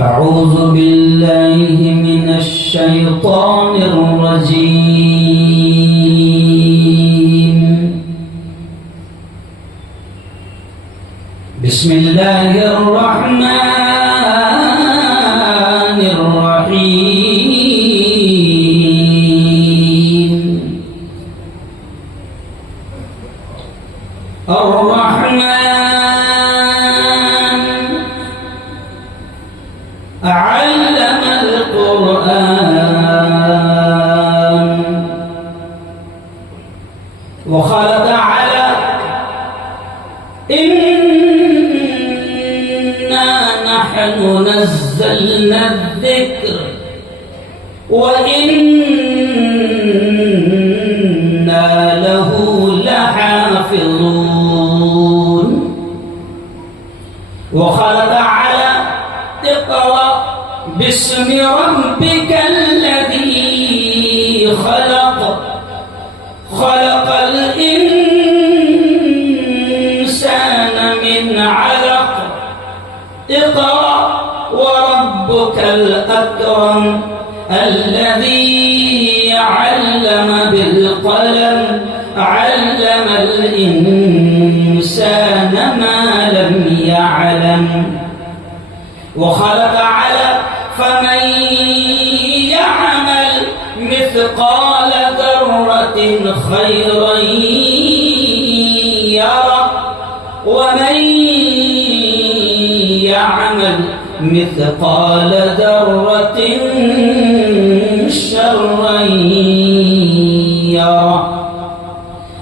أعوذ بالله من الشيطان الرجيم. بسم الله الرحمن الرحيم. الرحمن علم القرآن وخلق على إنا نحن نزلنا الذكر وإنا له لحافظون. وخلق على اقرأ باسم ربك الذي خلق خلق الإنسان من علق اقرأ وربك الأكرم الذي علم بالقلم علم الإنسان ما لم يعلم. وخلق على فمن يعمل مثقال ذرة خيرا يره ومن يعمل مثقال ذرة شرا يره.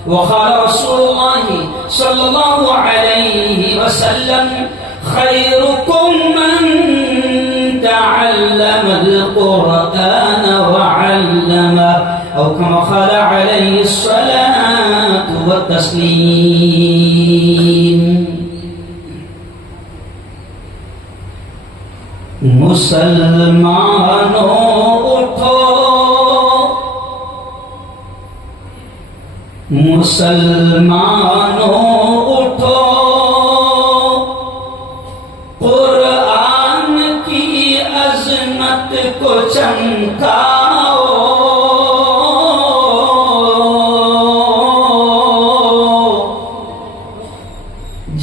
وقال رسول الله صلى الله عليه وسلم خيركم من تعلم القرآن وعلمه أو كما قال عليه الصلاة والتسليم. مسلمانوں اٹھو مسلمانوں اٹھو قرآن کی عظمت کو چمکاؤ.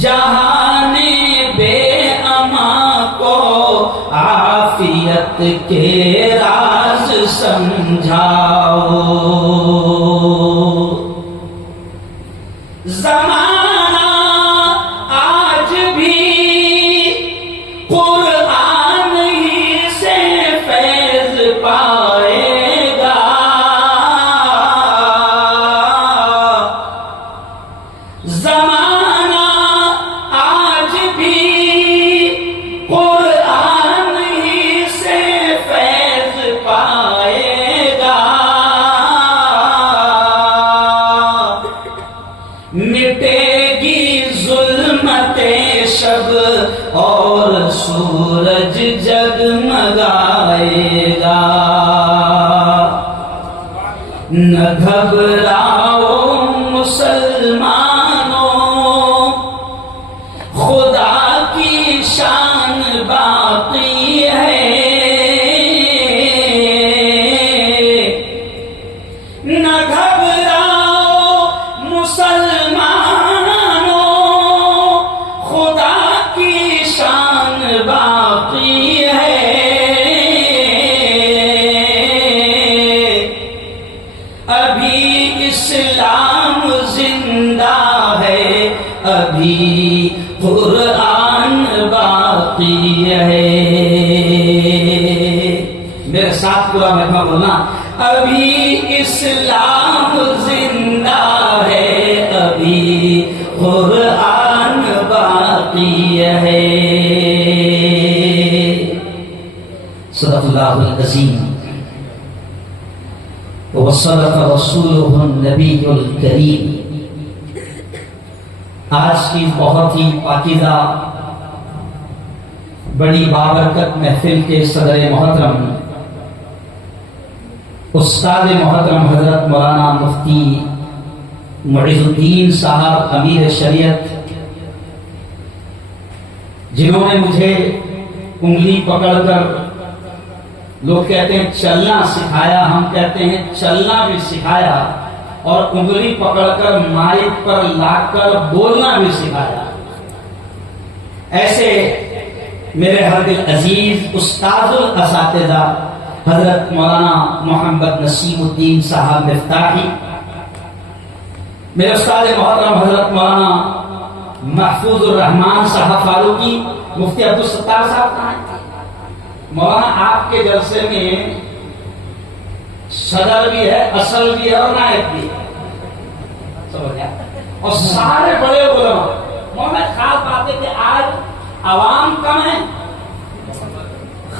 جہان بے اما کو عافیت کے راز سمجھاؤ. زمانہ آج بھی قرآن ہی سے فیض پائے گا. زمانہ آج بھی قرآن ہی سے فیض پائے گا. مٹے گی ظلمت شب اور سورج جگمگائے گا. نہ گھبراؤ مسلمانوں خدا کی شان باقی ہے. نہ گھبراؤ مسلمانوں خدا کی شان باقی ہے. ابھی اسلام زندہ ہے ابھی قرآن باقی ہے. میرے ساتھ پورا مجمع بولنا. ابھی اسلام زندہ ہے ابھی قرآن باقی ہے. صدق اللہ العظیم وصدق رسولہ النبی الکریم. آج کی بہت ہی پاکیزہ بڑی بابرکت محفل کے صدر محترم استاد محترم حضرت مولانا مفتی معیز الدین صاحب امیر شریعت، جنہوں نے مجھے انگلی پکڑ کر، لوگ کہتے ہیں چلنا سکھایا، ہم کہتے ہیں چلنا بھی سکھایا، اور انگلی پکڑ کر مائک پر لا کر بولنا بھی سکھایا۔ ایسے میرے ہر دل عزیز استاذ الاساتذہ حضرت مولانا محمد نسیم الدین صاحب مفتاحی، میرے استاد محترم حضرت مولانا محفوظ الرحمان صاحب فاروقی، مفتی عبدالستار صاحب کہاں ہیں؟ مولانا آپ کے جلسے میں صدر بھی ہے، اصل بھی ہے اور نائب بھی ہے، سمجھ گیا؟ اور سارے بڑے علماء۔ مولانا خاص بات ہے کہ آج عوام کم ہے،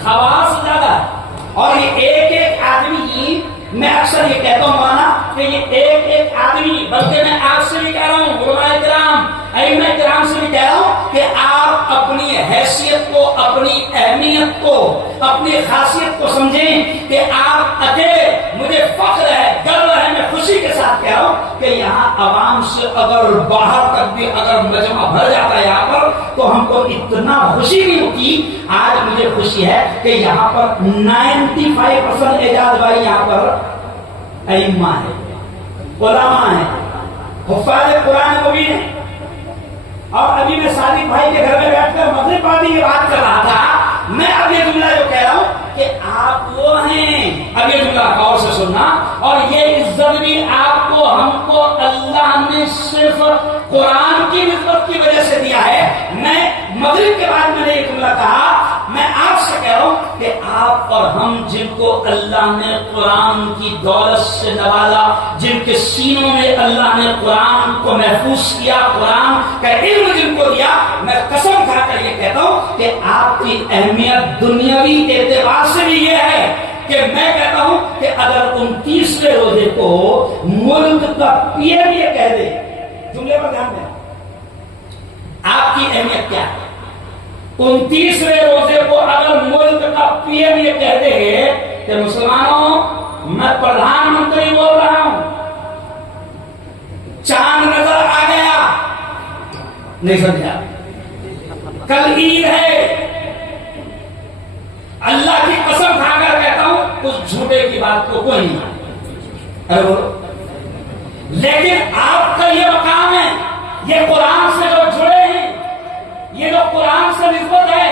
خواص زیادہ ہے، اور یہ ایک ایک آدمی، میں اکثر یہ کہتا ہوں مولانا کہ یہ ایک ایک آدمی، بلکہ میں آپ سے بھی کہہ رہا ہوں، علماء کرام، ائمہ کرام سے بھی کہہ رہا ہوں کہ آپ اپنی حیثیت کو، اپنی اہمیت کو، اپنی خاصیت کو سمجھیں کہ آپ اکیلے، مجھے فخر ہے، گرو ہے، میں خوشی کے ساتھ کہہ رہا ہوں کہ یہاں عوام سے اگر باہر تک بھی اگر مجمع بھر جاتا ہے یہاں پر تو ہم کو اتنا خوشی نہیں ہوتی۔ آج مجھے خوشی ہے کہ یہاں پر 95% اعجاز بھائی یہاں پر ائمہ ہے، علماء ہیں، حفاظ قرآن مبین ہیں۔ اور ابھی میں صادق بھائی کے گھر میں بیٹھ کر مغرب پارٹی کی بات کر رہا تھا، میں اب یہ جملہ جو کہہ رہا ہوں کہ آپ وہ ہیں، اب یہ جملہ غور سے سننا، اور یہ عزت بھی آپ کو، ہم کو اللہ نے صرف قرآن کی نسبت کی وجہ سے دیا ہے۔ میں مغرب کے بعد میں نے یہ جملہ کہا، میں آپ سے کہہ رہا ہوں کہ آپ اور ہم جن کو اللہ نے قرآن کی دولت سے نوازا، جن کے سینوں میں اللہ نے قرآن کو محفوظ کیا، قرآن کا علم جن کو دیا، میں قسم کھا کر یہ کہتا ہوں کہ آپ کی اہمیت دنیاوی اعتبار سے بھی یہ ہے کہ میں کہتا ہوں کہ اگر 29ویں روزے کو ملک کا پی ایم یہ کہہ دے، جملے پر دھیان دیں، آپ کی اہمیت کیا ہے؟ 29ویں روزے کو اگر ملک کا پی ایم یہ کہہ دے کہ مسلمانوں میں پردھان منتری بول رہا ہوں، چاند نظر آ گیا، نہیں سمجھا، کل عید ہے، اللہ کی قسم کھا کر کہتا ہوں اس جھوٹے کی بات کو کوئی نہیں، ارے بولو، لیکن آپ کا یہ مقام ہے، یہ قرآن سے جو جڑے ہیں، یہ جو قرآن سے نسبت ہے،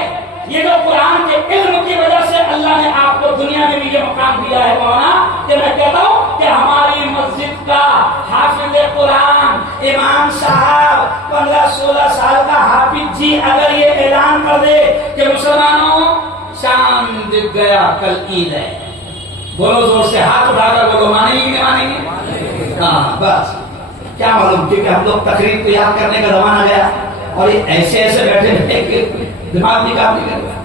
یہ جو قرآن کے علم کی وجہ سے اللہ نے آپ کو دنیا میں بھی یہ مقام دیا ہے مولانا، کہ میں کہتا ہوں کہ ہماری مسجد کا حافظ قرآن امام صاحب 15-16 سال کا حافظ جی اگر یہ اعلان کر دے کہ مسلمانوں چاند دکھ گیا، کل عید ہے، بولو زور سے، ہاتھ اٹھا کر بولو، مانیں گے کہ نہیں مانیں گے؟ ہاں بس کیا معلوم، کیونکہ ہم لوگ تقریر کو یاد کرنے کا زمانہ گیا اور یہ ایسے ایسے بیٹھے رہے کہ دماغ نہیں کام نہیں کرتا،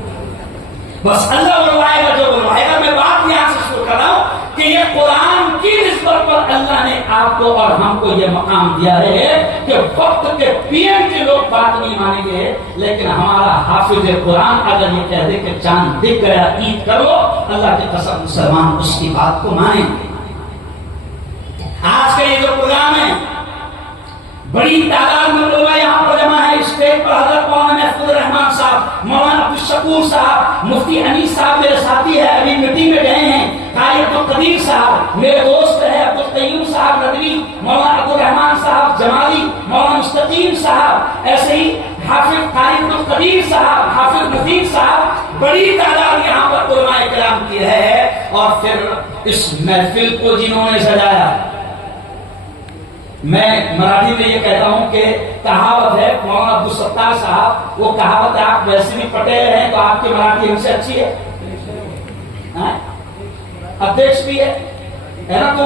بس اللہ بلوائے گا جو بلوائے گا۔ میں بات یہاں سے شروع کر رہا ہوں کہ یہ قرآن کی نسبت پر اللہ نے آپ کو اور ہم کو یہ مقام دیا ہے کہ وقت کے پی ایم کے لوگ بات نہیں مانیں گے، لیکن ہمارا حافظ قرآن اگر یہ کہہ دے کہ چاند دکھ گیا، عید کرو، اللہ کی قسم مسلمان اس کی بات کو مانیں گے۔ آج کا یہ جو پروگرام ہے، بڑی تعداد میں علماء یہاں پر جمع ہے، اسٹیج پر حضرت مولانا محفوظ الرحمان صاحب، مولانا عبدالشکور صاحب، مفتی انیس صاحب میرے ساتھی ہے، ابھی میٹنگ میں گئے ہیں، قاری عبدالقدیر صاحب میرے دوست ہے، عبدالقیوم صاحب ندوی، مولانا عبدالرحمان صاحب جمالی، مولانا مستقیم صاحب، ایسے ہی حافظ قاری عبدالقدیر صاحب، حافظ نذیر صاحب، بڑی تعداد یہاں پر علماء کرام کی ہے۔ اور پھر اس محفل کو جنہوں نے سجایا، میں مراٹھی میں یہ کہتا ہوں کہ کہاوت ہے، مولانا عبدالستار صاحب، وہ کہاوت ہے، آپ ویسے بھی پٹیل ہیں تو آپ کی مراٹھی ہم سے اچھی ہے، ادھیش بھی ہے نا، تو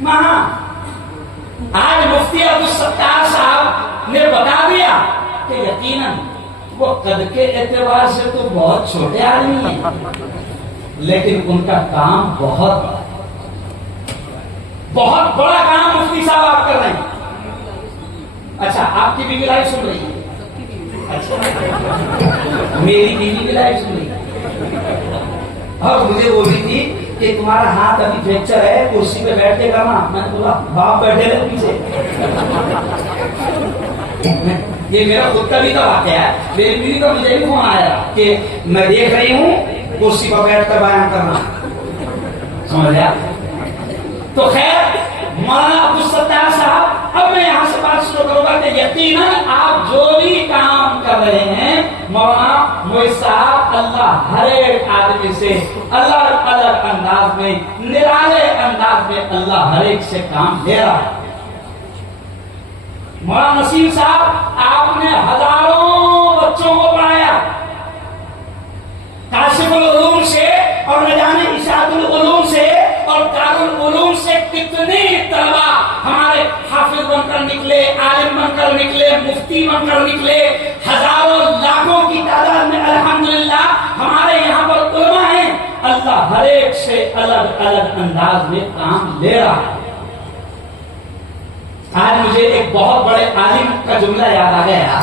مہان۔ آج مفتی عبدالستار صاحب نے بتا دیا کہ یقیناً وہ قد کے اعتبار سے تو بہت چھوٹے آدمی ہیں، لیکن ان کا کام بہت بڑا کام مفتی صاحب آپ کر رہے ہیں۔ اچھا، آپ کی بیوی لائف سن رہی ہے؟ اچھا، میری بیوی بھی لائف سن رہی ہے، اور مجھے بول رہی تھی کہ تمہارا ہاتھ ابھی فریکچر ہے، کرسی پہ بیٹھ کے کرنا. میں نے بولا باپ بیٹھے رہے پیچھے. یہ میرا خود کا بھی کا واقعہ ہے. میری بیوی کا مجھے بھی فون آیا کہ میں دیکھ رہی ہوں کرسی پر بیٹھ کر بیان کرنا. سمجھ لیا؟ تو خیر مولانا عبدالستار صاحب، اب میں یہاں سے بات شروع کروں گا کہ یقیناً آپ جو بھی کام کر رہے ہیں مولانا موئی صاحب، اللہ ہر ایک آدمی سے الگ الگ انداز میں، نرالے انداز میں اللہ ہر ایک سے کام لے رہا ہے. مولانا نسیم صاحب، آپ نے ہزاروں بچوں کو پڑھایا کاشف العلوم سے اور نہ جانے اشاعت العلوم سے اور دارالعلوم سے. کتنے طلبا ہمارے حافظ بن کر نکلے، عالم بن کر نکلے، مفتی بن کر نکلے. ہزاروں لاکھوں کی تعداد میں الحمدللہ ہمارے یہاں پر علماء ہیں. اللہ ہر ایک سے الگ الگ انداز میں کام لے رہا ہے. آج مجھے ایک بہت بڑے عالم کا جملہ یاد آ گیا،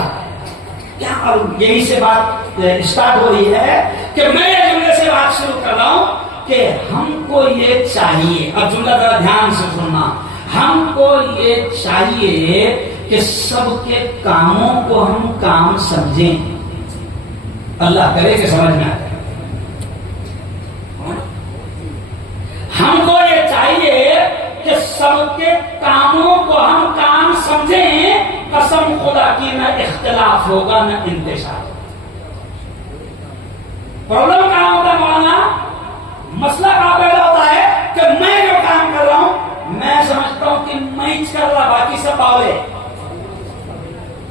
اور یہی سے بات اسٹارٹ ہو رہی ہے کہ میں یہ جملے سے بات شروع کر رہا ہوں کہ ہم کو یہ چاہیے، اب جملہ ذرا دھیان سے سننا، ہم کو یہ چاہیے کہ سب کے کاموں کو ہم کام سمجھیں. اللہ کرے کہ سمجھ میں آئے. ہم کو یہ چاہیے کہ سب کے کاموں کو ہم کام سمجھیں. قسم خدا کی نہ اختلاف ہوگا نہ انتشار. پرابلم کہاں ہوتا ہے مولانا؟ مسئلہ کہاں پیدا ہوتا ہے کہ میں جو کام کر رہا ہوں میں سمجھتا ہوں کہ میں ہی کر رہا، باقی سب باولے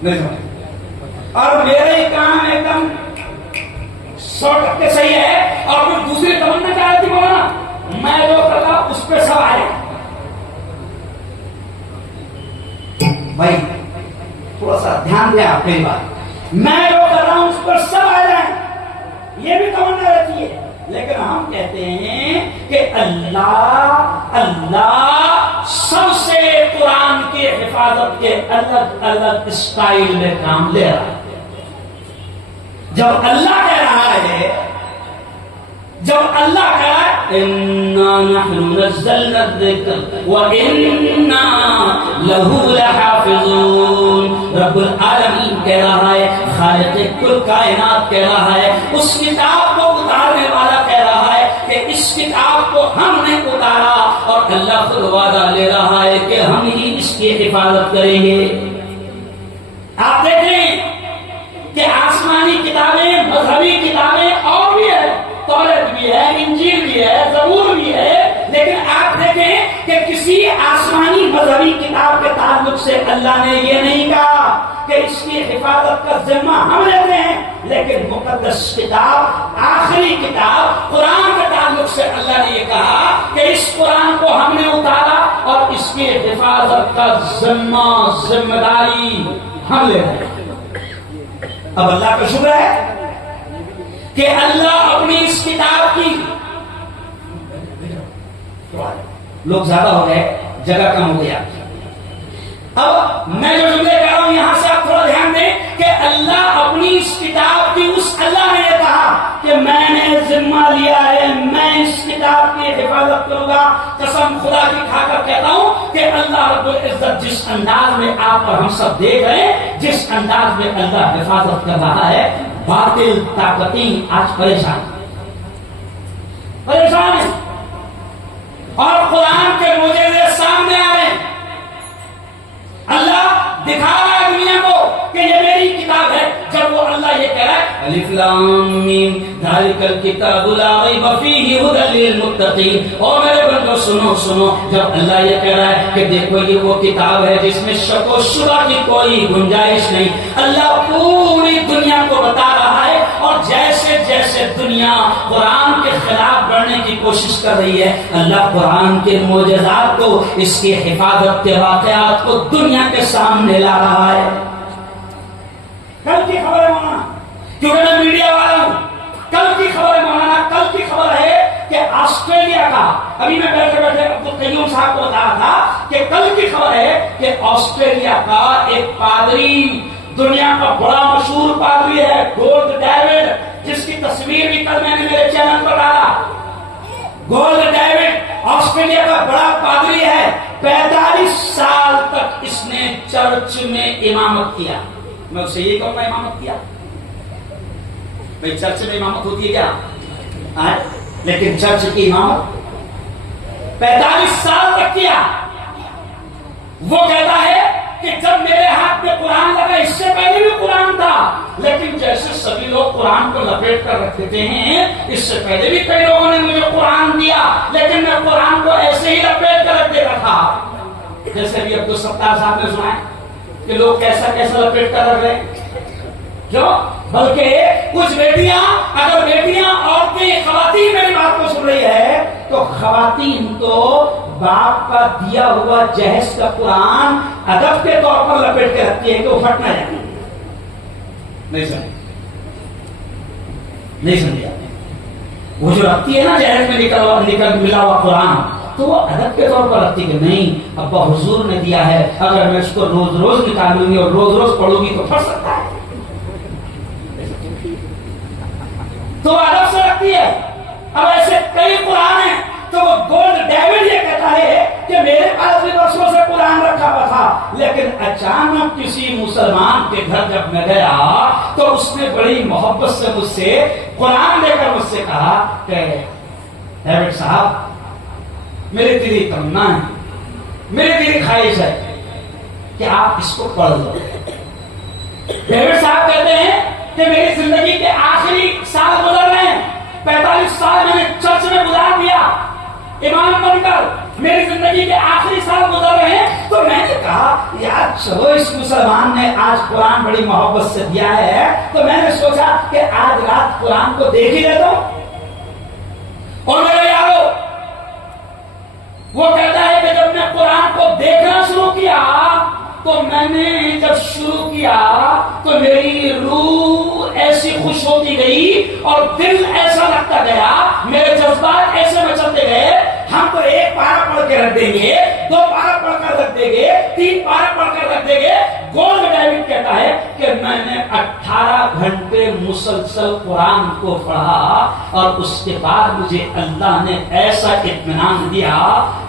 نہیں سمجھ، اور میرا ہی کام ایک دم 100% صحیح ہے اور پھر دوسری تمنا کیا رہتی مولانا؟ میں جو کر رہا اس پہ سب آئے. بھائی تھوڑا سا دھیان دیں آپ میری بات. میں جو کر رہا ہوں اس پر سب آ جائیں، یہ بھی تمنا رہتی ہے. لیکن ہم کہتے ہیں کہ اللہ سب سے قرآن کی حفاظت کے الگ الگ اسٹائل میں کام لے رہا ہے. جب اللہ کہہ رہا ہے، جب اللہ کہہ رہا ہے اِنَّا نَحْنُ نَزَّلْنَا الذِّكْرَ وَإِنَّا لَهُ لَحَافِظُونَ، رب العالمین کہہ رہا ہے، خالق کل کائنات کہہ رہا ہے، اس کتاب کو اتارنے والا کہہ رہا ہے کہ اس کتاب کو ہم نے اتارا، اور اللہ خود وعدہ لے رہا ہے کہ ہم ہی اس کی حفاظت کریں گے. آپ دیکھیں کہ آسمانی کتابیں، مذہبی کتابیں اور بھی ہے، توریت بھی ہے، انجیل بھی ہے، زبور بھی ہے، لیکن آپ دیکھیں کہ کسی آسمانی مذہبی کتاب کے تعلق سے اللہ نے یہ نہیں کہا کہ اس کی حفاظت کا ذمہ ہم لیتے ہیں. لیکن مقدس کتاب، آخری کتاب قرآن کے تعلق سے اللہ نے یہ کہا کہ اس قرآن کو ہم نے اتارا اور اس کی حفاظت کا ذمہ داری ہم لیتے ہیں. اب اللہ کا شکر ہے کہ اللہ اپنی اس کتاب کی، لوگ زیادہ ہو گئے، جگہ کم ہو گیا. اب میں جو جملے کہہ رہا ہوں یہاں سے آپ تھوڑا دھیان دیں کہ اللہ اپنی اس کتاب کی، اس اللہ نے یہ کہا کہ میں نے ذمہ لیا ہے، میں اس کتاب کی حفاظت کروں گا. قسم خدا کی کھا کر کہتا ہوں کہ اللہ رب العزت جس انداز میں آپ اور ہم سب دیکھ رہے ہیں، جس انداز میں اللہ حفاظت کر رہا ہے، باطل طاقتیں آج پریشان ہیں اور قرآن کے معجزے سامنے آ رہے ہیں. اللہ دکھا رہا ہے دنیا کو کہ یہ میری کتاب ہے. جب وہ اللہ یہ کہہ رہا ہے الف لام میم ذالک الکتاب لا ریب فیہ ھدی للمتقین، اور میرے بندو سنو، جب اللہ یہ کہہ رہا ہے کہ دیکھو یہ وہ کتاب ہے جس میں شک و شبہ کی کوئی گنجائش نہیں، اللہ پوری دنیا کو بتا رہا ہے. اور جیسے جیسے دنیا قرآن کے خلاف بڑھنے کی کوشش کر رہی ہے، اللہ قرآن کے معجزات کو، اس کی حفاظت کے واقعات کو دنیا کے سامنے لا رہا ہے. کل کی خبر ہے مولانا، کیونکہ میں میڈیا والا ہوں، کل کی خبر ہے مولانا، کل کی خبر ہے کہ آسٹریلیا کا، ابھی میں بیٹھے عبدالقیوم صاحب کو بتا رہا تھا کہ کل کی خبر ہے کہ آسٹریلیا کا ایک پادری، دنیا کا بڑا مشہور پادری ہے گولڈ ڈیوڈ، جس کی تصویر بھی کل میں نے میرے چینل پر ڈالا. گولڈ ڈیوڈ آسٹریلیا کا بڑا پادری ہے، 45 سال تک اس نے چرچ میں امامت کیا. میں اسے یہ کہوں گا امامت کیا؟ بھائی چرچ میں امامت ہوتی ہے کیا؟ لیکن چرچ کی امامت 45 سال تک کیا. وہ کہتا ہے کہ جب میرے ہاتھ میں قرآن لگا، اس سے پہلے بھی قرآن تھا، لیکن جیسے سبھی لوگ قرآن کو لپیٹ کر رکھتے ہیں، اس سے پہلے بھی کئی لوگوں نے مجھے قرآن دیا، لیکن میں قرآن کو ایسے ہی لپیٹ کر رکھ دیتا تھا. جیسے بھی عبدالستار صاحب نے سنا ہے کہ لوگ کیسا کیسا لپیٹ کر رکھ رہے ہیں. کیوں؟ بلکہ کچھ بیٹیاں، اگر بیٹیاں، عورتیں، خواتین میری بات کو سن رہی ہے تو خواتین تو باپ کا دیا ہوا جہیز کا قرآن ادب کے طور پر لپیٹ کے رکھتی ہے کہ وہ پھٹ نہ جائے. نہیں سمجھے آپ نے؟ وہ جو رکھتی ہے نا جہیز میں نکل ملا ہوا قرآن، تو وہ ادب کے طور پر رکھتی کہ نہیں ابا حضور نے دیا ہے، اگر میں اس کو روز روز نکالوں گی اور روز روز پڑھوں گی تو پھٹ سکتا ہے. تو ادب سے رکھتی ہے. اب ایسے کئی قرآن ہیں. تو وہ گولڈ ڈیوڈ یہ کہتا ہے کہ میرے پاس بھی برسوں سے قرآن رکھا ہوا تھا، لیکن اچانک کسی مسلمان کے گھر جب میں گیا تو اس نے بڑی محبت سے مجھ سے قرآن لے کر مجھ سے کہا کہ ڈیوڈ صاحب، میری دلی تمنا ہے، میری دلی خواہش ہے کہ آپ اس کو پڑھ لو. ڈیوڈ صاحب کہتے ہیں کہ میری زندگی کے آخری سال گزر رہے ہیں، 45 سال میں نے چرچ میں گزار دیا امام بن کر، میری زندگی کے آخری سال گزر رہے ہیں. تو میں نے کہا یار چلو اس مسلمان نے آج قرآن بڑی محبت سے دیا ہے، تو میں نے سوچا کہ آج رات قرآن کو دیکھ ہی لیتا ہوں. اور میرے یارو، وہ کہتا ہے کہ جب میں قرآن کو دیکھنا شروع کیا تو میں نے جب شروع کیا تو میری روح ایسی خوش ہوتی گئی اور دل ایسا لگتا گیا، میرے جذبات ایسے مچلتے گئے. ہم تو 1 پارہ پڑھ کے رکھ دیں گے، 2 پارہ پڑھ کر رکھ دیں گے، 3 پارہ پڑھ کر رکھ دیں گے. گولڈ ڈیوڈ کہتا ہے کہ میں نے 18 گھنٹے مسلسل قرآن کو پڑھا اور اس کے بعد مجھے اللہ نے ایسا اطمینان دیا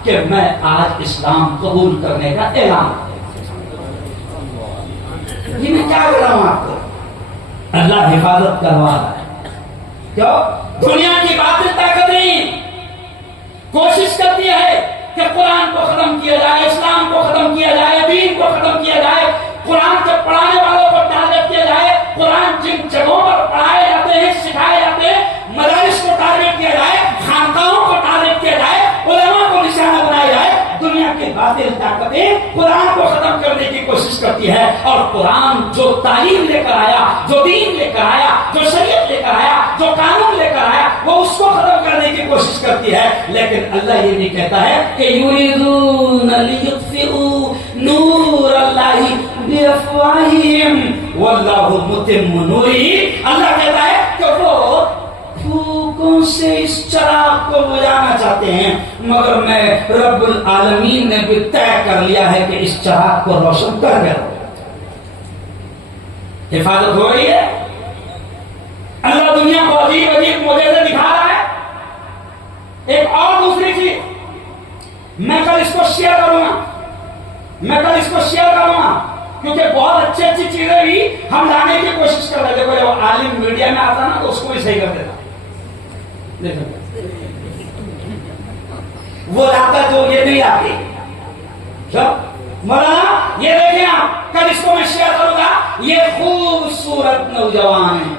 کہ میں آج اسلام قبول کرنے کا اعلان. یہ میں کیا کر رہا ہوں آپ کو؟ اللہ حفاظت کروا رہا ہے. کیوں؟ دنیا کی باطل طاقتیں کوشش کرتی ہے کہ قرآن کو ختم کیا جائے، اسلام کو ختم کیا جائے، دین کو ختم کیا جائے، قرآن کے پڑھانے والوں کو ٹارگیٹ کیا جائے، قرآن جن جگہوں پر پڑھائے جاتے ہیں، سکھائے جاتے ہیں، مدارس کو ٹارگیٹ کیا جائے، خانقاہوں کو ٹارگیٹ کیا جائے، علماء کو نشانہ بنایا جائے. دنیا کی باطل طاقتیں قرآن کو ختم کرنے کی کوشش کرتی ہے، اور قرآن جو تعلیم لے کر آیا، جو دین لے کر آیا، جو شریعت لے کر آیا، جو قانون لے کر آیا، وہ اس کو ختم کرنے کی کوشش کرتی ہے. لیکن اللہ یہ بھی کہتا ہے کہ یریدون لیطفئوا نور اللہ بافواہہم واللہ متم نورہ. اللہ کہتا ہے کہ وہ پھوکوں سے اس چراغ کو بجھانا چاہتے ہیں، مگر میں رب العالمین نے بھی طے کر لیا ہے کہ اس چراغ کو روشن کر کے رہو. حفاظت ہو رہی ہے. اللہ دنیا کو عجیب عجیب معجزے دکھا رہا ہے. ایک اور دوسری چیز میں کل اس کو شیئر کروں گا، کیونکہ بہت اچھی اچھی چیزیں بھی ہم لانے کی کوشش کر رہے تھے. وہ عالم میڈیا میں آتا نا تو اس کو بھی صحیح کر دیتا. وہ لاتا جو یہ نہیں آتی. مولانا یہ دیکھیں آپ، کل اس کو میں شیئر کروں گا. یہ خوبصورت نوجوان ہے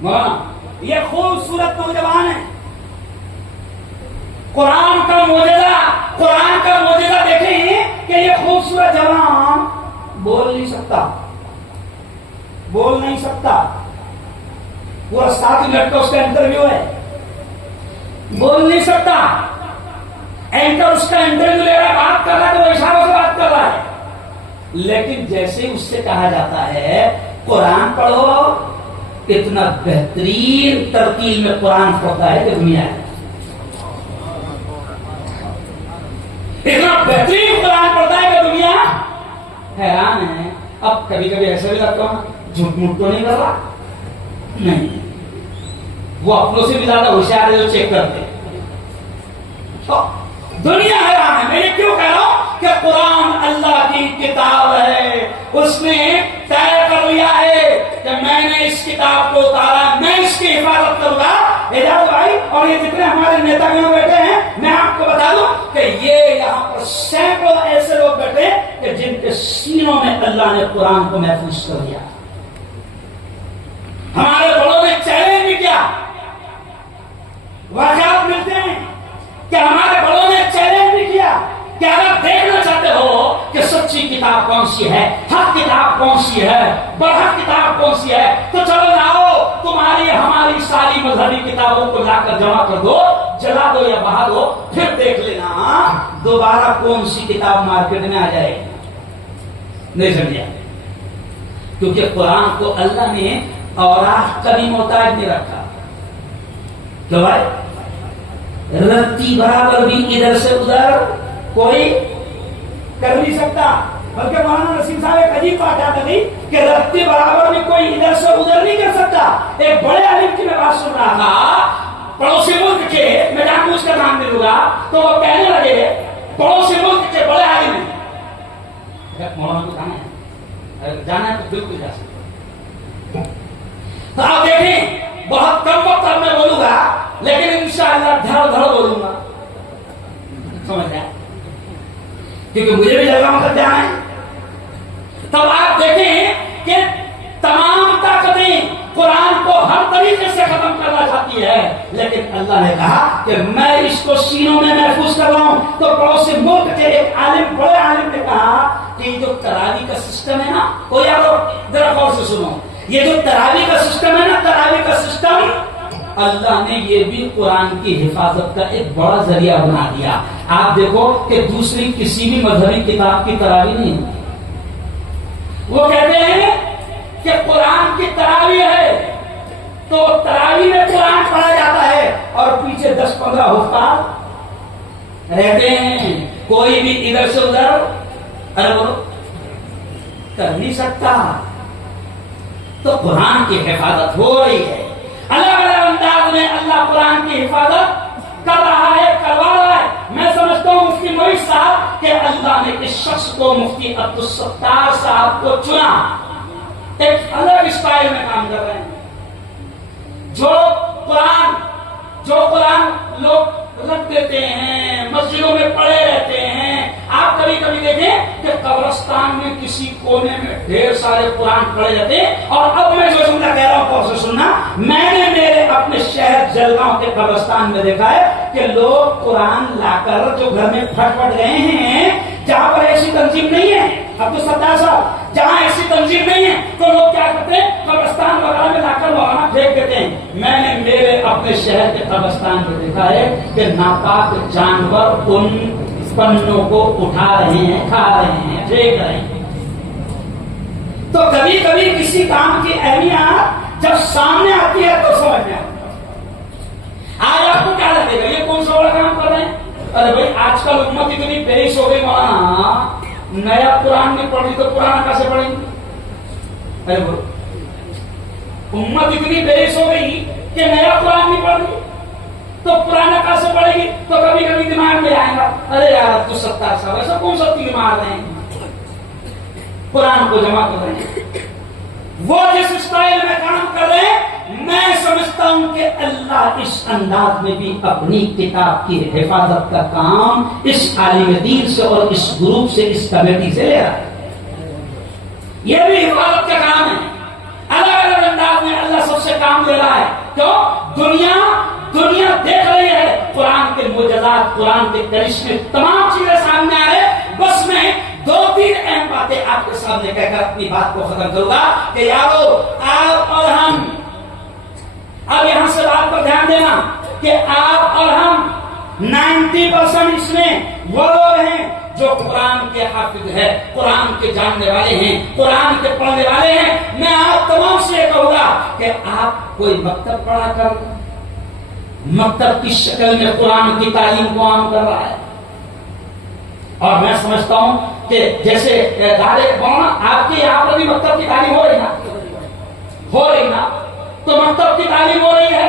مولانا، یہ خوبصورت نوجوان ہے. قرآن کا معجزہ دیکھیں کہ یہ خوبصورت جوان بول نہیں سکتا. پورا 7 منٹ کا اس کا انٹرویو ہے، بول نہیں سکتا. اینکر اس کا انٹرویو لے رہا ہے، بات کر رہا ہے تو وہ اشاروں سے بات کر رہا ہے. لیکن جیسے اس سے کہا جاتا ہے قرآن پڑھو، اتنا بہترین ترتیب میں قرآن پڑھتا ہے کہ دنیا ہے. اتنا بہترین قرآن پڑھتا ہے کہ دنیا حیران ہے. اب کبھی کبھی ایسے بھی لگتا ہوں جھوٹ موٹ تو نہیں کر رہا. نہیں، وہ اپنوں سے بھی زیادہ ہوشیار ہے جو چیک کرتے ہیں. دنیا حیران ہے. میں کیوں کہہ رہا ہوں کہ قرآن اللہ کی کتاب ہے. اس نے طے کر لیا ہے کہ میں نے اس کتاب کو اتارا, میں اس کی حفاظت کروں گا. اعجاز بھائی اور یہ جتنے ہمارے نیتا یہاں بیٹھے ہیں, میں آپ کو بتا دوں کہ یہ یہاں پر سینکڑوں ایسے لوگ بیٹھے کہ جن کے سینوں میں اللہ نے قرآن کو محفوظ کر دیا. ہمارے بڑوں نے چیلنج بھی کیا. واقعات ملتے ہیں کہ ہمارے بڑوں نے چیلنج بھی کیا کہ اگر دیکھنا چاہتے ہو کہ سچی کتاب کون سی ہے, حق کتاب کون سی ہے, برحق کتاب کون سی ہے, تو چلو لاؤ تمہاری ہماری ساری مذہبی کتابوں کو لا کر جمع کر دو, جلا دو یا بہا دو, پھر دیکھ لینا دوبارہ کون سی کتاب مارکیٹ میں آ جائے گی. نہیں سمجھا؟ کیونکہ قرآن کو اللہ نے اوراق کبھی محتاج نہیں رکھا. کیوں بھائی؟ رتی برابر بھی ادھر سے ادھر کوئی کر نہیں سکتا. بلکہ مولانا نسیم صاحب ایک عجیب بات آتا تھی کہ رتی برابر بھی کوئی ادھر سے ادھر نہیں کر سکتا. ایک بڑے عالم کی میں بات سن رہا تھا, پڑوسی ملک کے, میں جان بوجھ کر نام دے دوں گا, تو وہ کہنے لگے پڑوسی ملک کے بڑے عالم ہیں. مولانا کو جانا ہے تو بالکل جا سکتے. تو آپ دیکھیں بہت کم وقت اب میں بولوں گا, لیکن انشاءاللہ دھڑ دھڑ بولوں گا. سمجھ گیا؟ کیونکہ مجھے بھی جگہ مطلب جانا ہے. تب آپ دیکھیں کہ تمام طاقتیں قرآن کو ہر طریقے سے ختم کرنا چاہتی ہے, لیکن اللہ نے کہا کہ میں اس کو سینوں میں محفوظ کر رہا ہوں. تو پڑوسی ملک کے ایک عالم, بڑے عالم نے کہا کہ جو تراویح کا سسٹم ہے نا, تو یارو ذرا غور سے سنو, یہ جو تراویح کا سسٹم ہے نا, تراویح کا سسٹم اللہ نے یہ بھی قرآن کی حفاظت کا ایک بڑا ذریعہ بنا دیا. آپ دیکھو کہ دوسری کسی بھی مذہبی کتاب کی تراویح نہیں ہوتی. وہ کہتے ہیں کہ قرآن کی تراویح ہے تو تراویح میں قرآن پڑھا جاتا ہے اور پیچھے 10-15 حفاظ رہتے ہیں. کوئی بھی ادھر سے ادھر کر نہیں سکتا. تو قرآن کی حفاظت ہو رہی ہے. الگ الگ انداز میں اللہ قرآن کی حفاظت کر رہا ہے, کروا رہا ہے. میں سمجھتا ہوں مفتی معیز صاحب کہ اللہ نے اس شخص کو, مفتی عبدالستار صاحب کو چنا, ایک الگ اسٹائل میں کام کر رہے ہیں. جو قرآن لوگ رکھ دیتے ہیں, مسجدوں میں پڑے رہتے ہیں. آپ کبھی کبھی دیکھیں کہ قبرستان میں کسی کونے میں ڈھیر سارے قرآن پڑے جاتے ہیں. اور اب میں جو جملہ کہہ رہا ہوں غور سے سننا, میں نے میرے اپنے شہر جلگاؤں کے قبرستان میں دیکھا ہے کہ لوگ قرآن لا کر جو گھر میں پھٹ پھٹ گئے ہیں, جہاں پر ایسی تنظیم نہیں ہے, عبدالستار صاحب جہاں ایسی تنظیم نہیں ہے, تو لوگ کیا کرتے ہیں قبرستان وغیرہ میں لا کر وہاں پھینک دیتے ہیں. میں نے میرے اپنے شہر کے قبرستان میں دیکھا ہے کہ ناپاک جانور ان پنوں کو اٹھا رہے ہیں, کھا رہے ہیں, پھینک رہے ہیں. تو کبھی کبھی کسی کام کی اہمیت جب سامنے آتی ہے تو سمجھ میں آتی ہے. آج آپ کو کیا لگے گا یہ کون سا بڑا کام کر رہے ہیں؟ ارے بھائی آج کل امت اتنی بےحس ہو گئی, وہاں نیا قرآن نہیں پڑھ رہی تو پرانا کیسے پڑھیں گے؟ ارے بولو, امت اتنی بےحس ہو گئی کہ نیا قرآن نہیں پڑھ رہی تو پرانا کیسے پڑھے گی؟ تو کبھی کبھی دماغ میں آئے گا ارے یار تو 70 سال ایسا کون سا تیر مار رہے ہیں, قرآن کو جمع کر رہے ہیں. وہ جس اسٹائل میں کام کر رہے ہیں, میں سمجھتا ہوں کہ اللہ اس انداز میں بھی اپنی کتاب کی حفاظت کا کام اس عالم دین سے اور اس گروپ سے, اس کمیٹی سے لے رہا ہے. یہ بھی حفاظت کا کام ہے. الگ الگ انداز میں اللہ سب سے کام لے رہا ہے. کیوں؟ دنیا دیکھ رہی ہے قرآن کے معجزات, قرآن کے کرشمے, تمام چیزیں سامنے آ رہے. بس میں 2-3 اہم باتیں آپ کے سامنے کہہ کر اپنی بات کو ختم کروں گا کہ یارو آپ اور ہم, اب یہاں سے بات پر دھیان دینا کہ آپ اور ہم 90% اس میں وہ لوگ ہیں جو قرآن کے حافظ ہے, قرآن کے جاننے والے ہیں, قرآن کے پڑھنے والے ہیں. میں آپ تمام سے یہ کہوں گا کہ آپ کوئی مکتب پڑھا کر مکتب کی شکل میں قرآن کی تعلیم کو عام کر رہا ہے. اور میں سمجھتا ہوں کہ جیسے آپ کے یہاں پر بھی مکتب کی تعلیم ہو رہی نا, تو مکتب کی تعلیم ہو رہی ہے.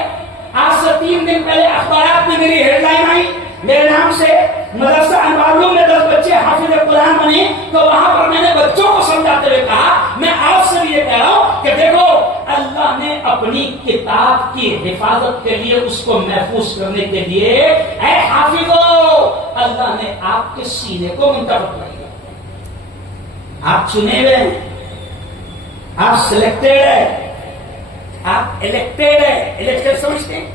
آج سے 3 دن پہلے اخبارات میں میری ہیڈ لائن آئی، میرے نام سے مدرسہ انوارالعلوم میں 10 بچے حافظ قرآن بنے، تو وہاں پر میں نے بچوں کو سمجھاتے ہوئے کہا، میں آپ سے بھی یہ کہہ رہا ہوں کہ دیکھو اللہ نے اپنی کتاب کی حفاظت کے لیے، اس کو محفوظ کرنے کے لیے، اے حافظو، اللہ نے آپ کے سینے کو منتخب کر دیا. آپ چنے ہوئے ہیں، آپ سلیکٹڈ ہے، آپ الیکٹڈ ہے. الیکشن سمجھتے ہیں؟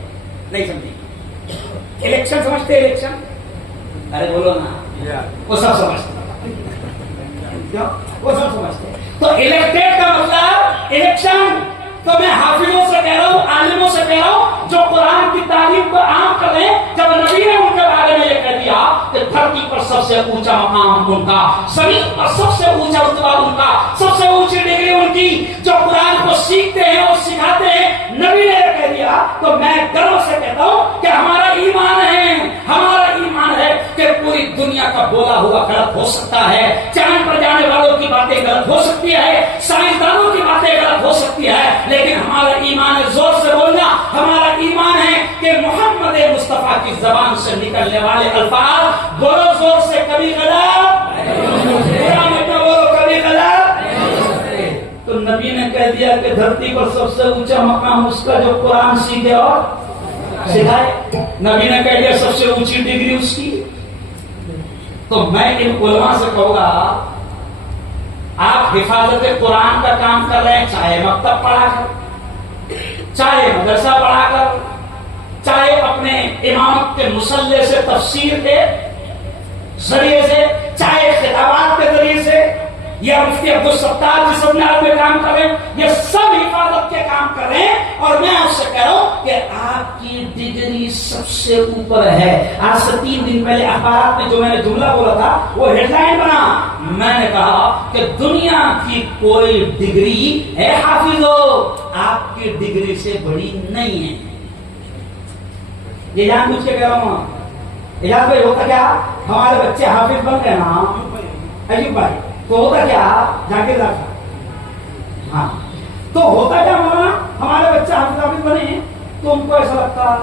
نہیں سمجھتے. الیکشن سمجھتے ہیں؟ الیکشن، ارے بولو نا، وہ سب سمجھتے ہیں. وہ سب سمجھتے ہیں. تو الیکٹڈ کا مطلب الیکشن. تو میں حافظوں سے کہہ رہا ہوں، عالموں سے کہہ رہا ہوں، جو قرآن کی تعلیم کو عام کریں. جب نبی نے ان کے بارے میں یہ کہہ دیا کہ دھرتی پر سب سے اونچا مقام ان کا، زمین پر سب سے اونچا رتبہ ان کا، سب سے اونچی ڈگری ان کی، جو قرآن کو سیکھتے ہیں اور سکھاتے ہیں، نبی نے یہ کہہ دیا، تو میں گرو سے کہتا ہوں کہ ہمارا ایمان ہے، ہمارا ایمان ہے کہ پوری دنیا کا بولا ہوا غلط ہو سکتا ہے، چاند پر جانے والوں کی باتیں غلط ہو سکتی ہے، سائنسدانوں کی باتیں غلط ہو سکتی ہے، لیکن ہمارا ایمان ہے، زور سے بولنا، ہمارا ایمان ہے کہ محمد مصطفیٰ کی زبان سے نکلنے والے الفاظ، بولو زور سے، کبھی غلط، بولو کبھی غلط. تو نبی نے کہہ دیا کہ دھرتی پر سب سے اونچا مقام اس کا جو قرآن سیکھے اور سکھائے. نبی نے کہہ دیا سب سے اونچی ڈگری اس کی. تو میں ان علماء سے کہوں گا، آپ حفاظت قرآن کا کام کر رہے ہیں، چاہے مکتب پڑھا کر، چاہے مدرسہ پڑھا کر، چاہے اپنے امامت کے مسلح سے، تفسیر کے ذریعے سے، چاہے خطابات کے ذریعے سے، یا مفتی عبدالستار جس اپنے آپ میں کام کر رہے ہیں، یہ سب حفاظت کے کام کر رہے ہیں. اور میں آپ سے کہہ رہا ہوں کہ آپ کی ڈگری سب سے اوپر ہے. آج سے 3 دن پہلے اخبارات میں جو میں نے جملہ بولا تھا وہ ہیڈ لائن بنا. میں نے کہا کہ دنیا کی کوئی ڈگری ہے حافظو آپ کی ڈگری سے بڑی نہیں ہے. یہ جان بوجھ کے کہہ رہا ہوں. اجاز بھائی ہوتا کیا، ہمارے بچے حافظ بن گئے نا عجیب بھائی، تو ہوتا کیا جاکر رکھا، ہاں تو ہوتا کیا مولانا، ہمارے بچے حافظ بنے ہیں تو ان کو ایسا لگتا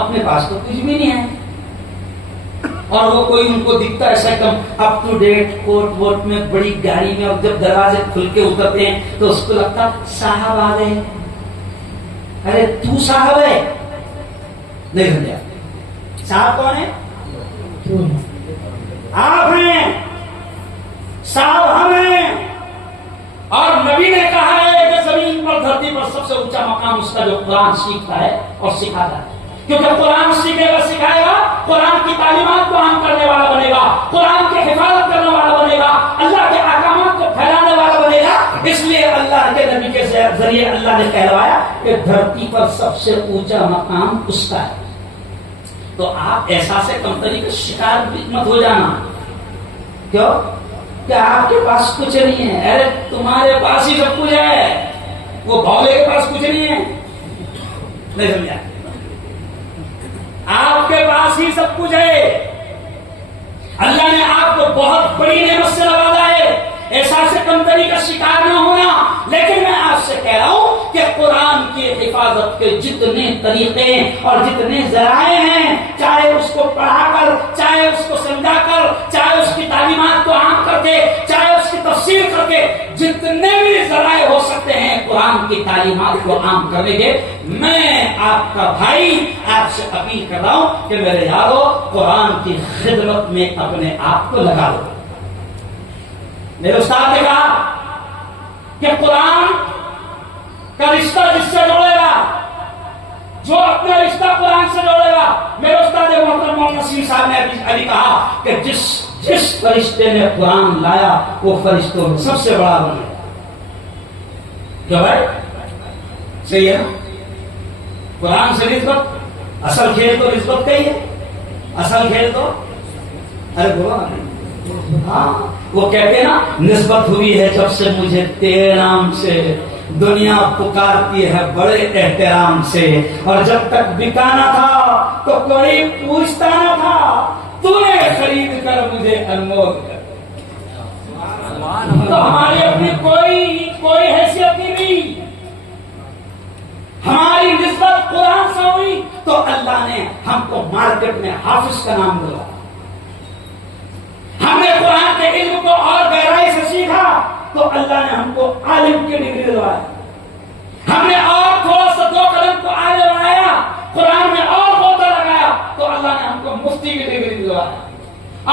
اپنے پاس تو کچھ بھی نہیں ہے، اور وہ کوئی ان کو دکھتا ایسا ایک دم اپ ٹو ڈیٹ، کوٹ ووٹ میں، بڑی گاڑی میں، اور جب دروازے کھل کے اترتے ہیں تو اس کو لگتا صاحب آ گئے. ارے تو صاحب ہے؟ نہیں سمجھا. صاحب کون ہے؟ آپ ہیں، صاحب ہم ہیں. اور نبی نے کہا ہے کہ زمین پر، دھرتی پر سب سے اونچا مقام اس کا جو قرآن سیکھتا ہے اور سکھاتا ہے. کیونکہ قرآن سیکھے گا، سکھائے گا، قرآن کی تعلیمات کو عام کرنے والا بنے گا، قرآن کی حفاظت کرنے والا بنے گا، اللہ کے احکامات کو پھیلانے والا بنے گا. اس لیے اللہ کے نبی کے ذریعے اللہ نے کہلوایا کہ دھرتی پر سب سے اونچا مقام اس کا ہے. تو آپ احساس کمتری کا شکار مت ہو جانا. کیوں کہ آپ کے پاس کچھ نہیں ہے. ارے تمہارے پاس ہی سب کچھ ہے، وہ بھولے کے پاس کچھ نہیں ہے. نہیں سمجھا؟ آپ کے پاس ہی سب کچھ ہے. اللہ نے آپ کو بہت بڑی نعمت سے نوازا ہے. احساس کمتری کا شکار نہ ہونا. لیکن میں آپ سے کہہ رہا ہوں کہ قرآن کی حفاظت کے جتنے طریقے اور جتنے ذرائع ہیں، چاہے اس کو پڑھا کر، چاہے اس کو سمجھا کر، چاہے اس کی تعلیمات کو عام کر کے، چاہے اس کی تفسیر کر کے، جتنے بھی ذرائع ہو سکتے ہیں قرآن کی تعلیمات کو عام کرنے کے، میں آپ کا بھائی آپ سے اپیل کر رہا ہوں کہ میرے یارو قرآن کی خدمت میں اپنے آپ کو لگا دو. میرے استاد نے کہا کہ قرآن کا رشتہ جس سے جوڑے گا، جو اپنا رشتہ قرآن سے جوڑے گا. میرے استاد محترم محمد نصیر صاحب نے ابھی کہا کہ جس فرشتے نے قرآن لایا وہ فرشتوں میں سب سے بڑا بنے. کیا بھائی صحیح ہے نا؟ قرآن سے نسبت، اصل کھیل تو نسبت کا ہی ہے. اصل کھیل تو، ارے بولو ہاں، وہ کہتے ہیں نا، نسبت ہوئی ہے جب سے مجھے تیرے نام سے، دنیا پکارتی ہے بڑے احترام سے، اور جب تک بکانا تھا تو کوئی پوچھتا نہ تھا، تو نے خرید کر مجھے انمول کر. تو ہماری اپنی کوئی حیثیت نہیں، ہماری نسبت قرآن سے ہوئی. تو اللہ نے ہم کو مارکیٹ میں حافظ کا نام دیا. ہم نے قرآن کے علم کو اور گہرائی سے سیکھا تو اللہ نے ہم کو عالم کی ڈگری دلوایا. ہم نے اور تھوڑا سا 2 قدم کو آگے بڑھایا, قرآن میں اور غوطہ لگایا تو اللہ نے ہم کو مفتی کی ڈگری دلوایا.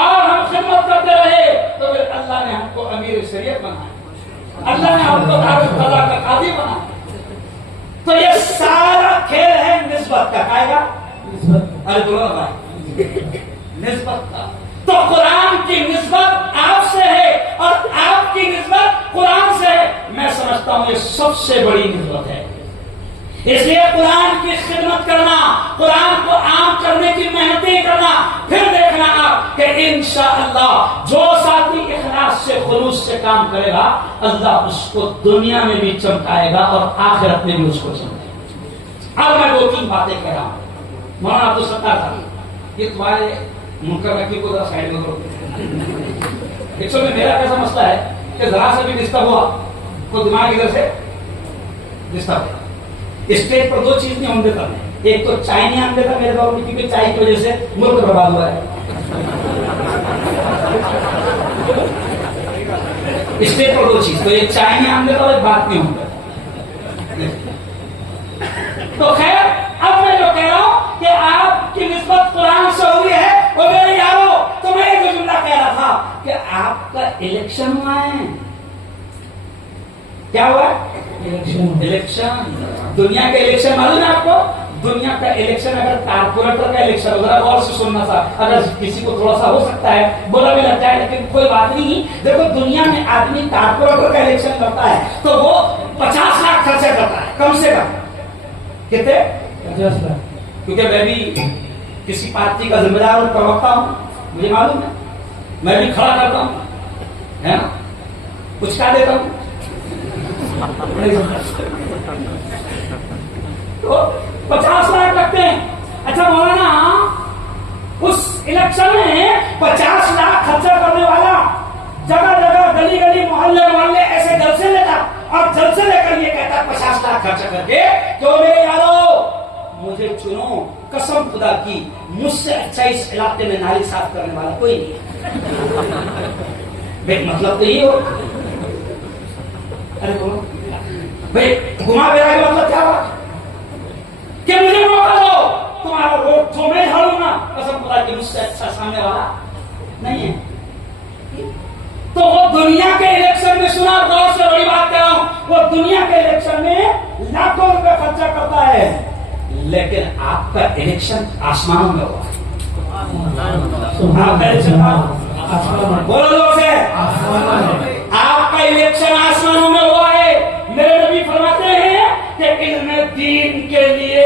اور ہم خدمت کرتے رہے تو پھر اللہ نے ہم کو امیر شریعت بنایا, اللہ نے ہم کو قضا کا قاضی بنایا. تو یہ سارا کھیل ہے نسبت کا. کہے گا ارے بولو بھائی, نسبت کا. تو قرآن کی نسبت آپ سے ہے اور آپ کی نسبت قرآن سے ہے. میں سمجھتا ہوں یہ سب سے بڑی نسبت ہے. اس لیے قرآن کی خدمت کرنا, قرآن کو عام کرنے کی محنتیں کرنا, پھر دیکھنا آپ کہ انشاءاللہ جو ساتھی اخلاص سے خلوص سے کام کرے گا اللہ اس کو دنیا میں بھی چمکائے گا اور آخرت میں بھی اس کو چمکائے گا. اب میں 2-3 باتیں کہہ رہا ہوں. مولانا عبدالستار صاحب, یہ تمہارے منکر نکیر کو ذرا سائڈ میں کرو. ایکچوئل میں میرا کیسا مسئلہ ہے کہ ذرا سے بھی ڈسٹرب ہوا تو دماغ ادھر سے ڈسٹرب ہے. اسٹیج پر 2 چیز نہیں ہوں دیتا, ایک تو چائے نہیں آن دیتا میرے دور میں کیونکہ چائے کی وجہ سے ملک برباد ہوا ہے. اسٹیج پر 2 چیز, تو ایک چائے نہیں آن دیتا اور ایک بات نہیں ہوں دیتا. تو خیر اب میں جو کہہ رہا ہوں کہ آپ کی نسبت قرآن سے ہوئی ہے اور میرے یارو تو میں ایک جملہ کہہ رہا تھا کہ آپ کا الیکشن ہوا ہے. کیا ہوا ہے؟ الیکشن. دنیا کے الیکشن معلوم ہے آپ کو؟ دنیا کا الیکشن اگر کارپوریٹر کا الیکشن ہو, ذرا غور سے سننا تھا, اگر کسی کو تھوڑا سا ہو سکتا ہے برا بھی لگتا ہے لیکن کوئی بات نہیں. دیکھو دنیا میں آدمی کارپوریٹر کا الیکشن کرتا ہے تو وہ 50 لاکھ خرچہ کرتا ہے کم سے کم. کتنے؟ 50 لاکھ. کیونکہ میں بھی کسی پارٹی کا ذمہ دار اور پروکتا ہوں, مجھے معلوم ہے, میں بھی کھڑا کرتا ہوں, ہے نا, کچھ کہہ دیتا ہوں. تو 50 لاکھ لگتے ہیں. اچھا مولانا, اس الیکشن میں 50 لاکھ خرچہ کرنے والا جگہ جگہ گلی گلی محلے محلے ایسے جلسے لیتا اور جلسے لے کر یہ کہتا 50 لاکھ خرچہ کر کے تو میرے یارو مجھے چنو, قسم خدا کی مجھ سے اچھا اس علاقے میں نالی صاف کرنے والا کوئی نہیں. بھائی مطلب تو یہ ہو, ارے بولو بھائی گھما پھرا کے مطلب کیا ہوا کہ مجھے موقع دو, تمہارا ووٹ جو میں جھاڑوں گا قسم خدا کی مجھ سے اچھا سامنے والا نہیں ہے. تو وہ دنیا کے الیکشن میں, سنا غور سے بڑی بات کہہ رہا ہوں, وہ دنیا کے الیکشن میں لاکھوں روپے خرچہ کرتا ہے لیکن آپ کا الیکشن آسمانوں میں ہوا. آپ کا الیکشن بولو لوگ سے, آپ کا الیکشن آسمانوں میں ہوا ہے. میرے نبی فرماتے ہیں کہ علم دین کے لیے,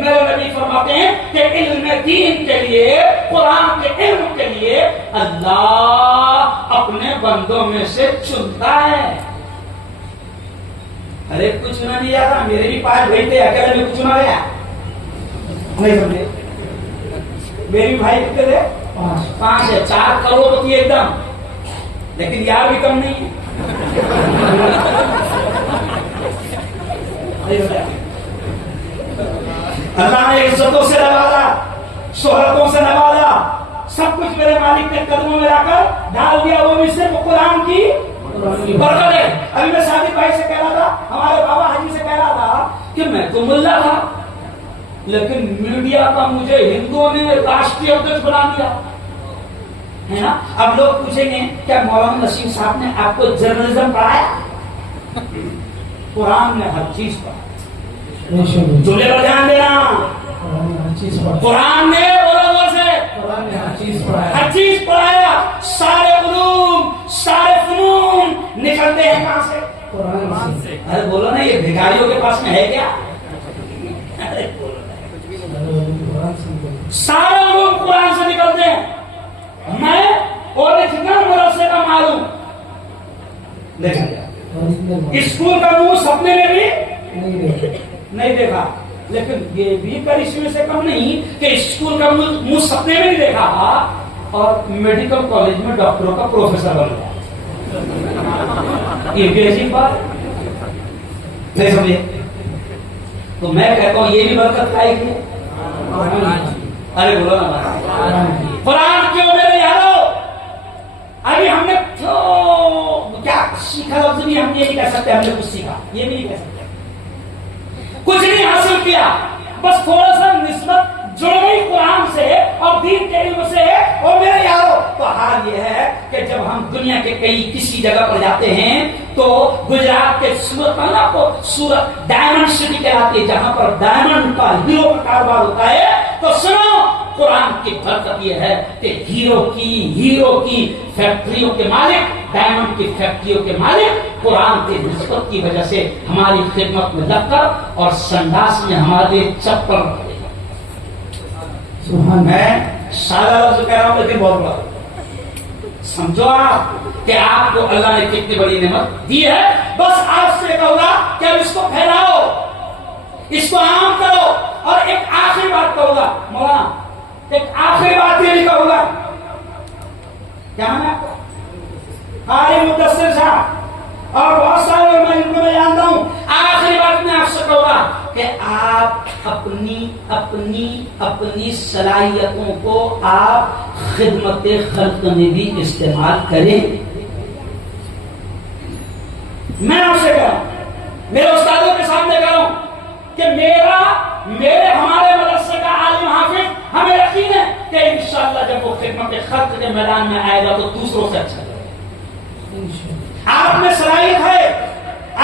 میرے نبی فرماتے ہیں کہ علم دین کے لیے, قرآن کے علم کے لیے اللہ اپنے بندوں میں سے چنتا ہے. ارے کچھ چنا نہیں جاتا, میرے بھی 5 بھائی تھے, اکیلے میں کچھ چنا گیا نہیں سمجھے. میری بھائی کتنے تھے؟ 5 ہے, 4 کروڑ ہوتی ہے ایک دم, لیکن یار بھی کم نہیں ہے. اللہ نے عزتوں سے نوازا, شہرتوں سے نوازا, سب کچھ میرے مالک نے قدموں میں لا کر ڈال دیا. وہ بھی صرف قرآن کی برکت ہے. ابھی میں ثابت بھائی سے کہہ رہا تھا, ہمارے بابا حاجی سے کہہ رہا تھا کہ میں تو ملا تھا لیکن میڈیا کا مجھے ہندوؤں نے راشٹریہ ادھیش بنا دیا ہے نا. اب لوگ پوچھیں گے کیا مولانا نسیم صاحب نے آپ کو جرنلزم پڑھایا؟ قرآن میں ہر چیز پڑھا. چولہے پر دھیان دینا, قرآن نے ہر چیز پڑھایا. سارے علوم سارے فنون نکلتے ہیں کہاں سے؟ قرآن سے. ارے بولو نا, یہ بھکاریوں کے پاس میں ہے کیا؟ سارے علوم قرآن سے نکلتے ہیں. میں اوریجنل مدرسے کا معلوم اسکول کا منہ سپنے میں بھی نہیں دیکھا, لیکن یہ بھی کرشمے سے کم نہیں کہ اسکول کا منہ سپنے میں نہیں دیکھا اور میڈیکل کالج میں ڈاکٹروں کا پروفیسر بن گیا. یہ بھی عجیب بات نہیں سمجھے. تو میں کہتا ہوں یہ بھی برکت آئی ہے ارے بولو نا قرآن کیوں میرے یارو؟ ابھی ہم نے کیا سیکھا؟ لفظ بھی ہم یہ نہیں کہہ سکتے ہم نے کچھ سیکھا، یہ بھی نہیں کہہ سکتے، کچھ نہیں حاصل کیا، بس تھوڑا سا نسبت جڑ گئی قرآن سے اور دین کے علم سے۔ اور میرے یارو تو حال یہ ہے کہ جب ہم دنیا کے کسی جگہ پر جاتے ہیں تو گجرات کے سورت نا کو سورت ڈائمنڈ سٹی کہلاتی ہے، جہاں پر ڈائمنڈ کا ہیرو کا کاروبار ہوتا ہے، تو سنو قرآن کی برکت یہ ہے کہ ہیرو کی فیکٹریوں کے مالک، ڈائمنڈ کی فیکٹریوں کے مالک قرآن کی نسبت کی وجہ سے ہماری خدمت میں لگ کر اور سنداس میں ہمارے چپل رکھ دے۔ میں سادہ لفظ کہہ رہا ہوں لیکن بہت بڑا سمجھو آپ کہ آپ کو اللہ نے کتنی بڑی نعمت دی ہے۔ بس آپ سے کہوں گا کہ اب اس کو پھیلاؤ، اس کو عام کرو۔ اور ایک آخری بات کہوں گا مولانا، ایک آخری بات یہ نہیں کہوں گا، کیا ہے قاری مدثر صاحب اور بہت سارے لوگ میں ان کو میں جانتا ہوں، آخری بات میں آپ سے کہوں گا کہ آپ اپنی صلاحیتوں کو آپ خدمت خلق میں بھی استعمال کریں۔ میں آپ سے کہہ رہا ہوں، میرے استادوں کے سامنے کہہ رہا ہوں کہ ہمارے مدرسے کا عالم حافظ ہمیں یقین ہے کہ انشاءاللہ جب وہ خدمت خلق کے میدان میں آئے گا تو دوسروں سے اچھا کرے گا۔ آپ میں صلاحیت ہے،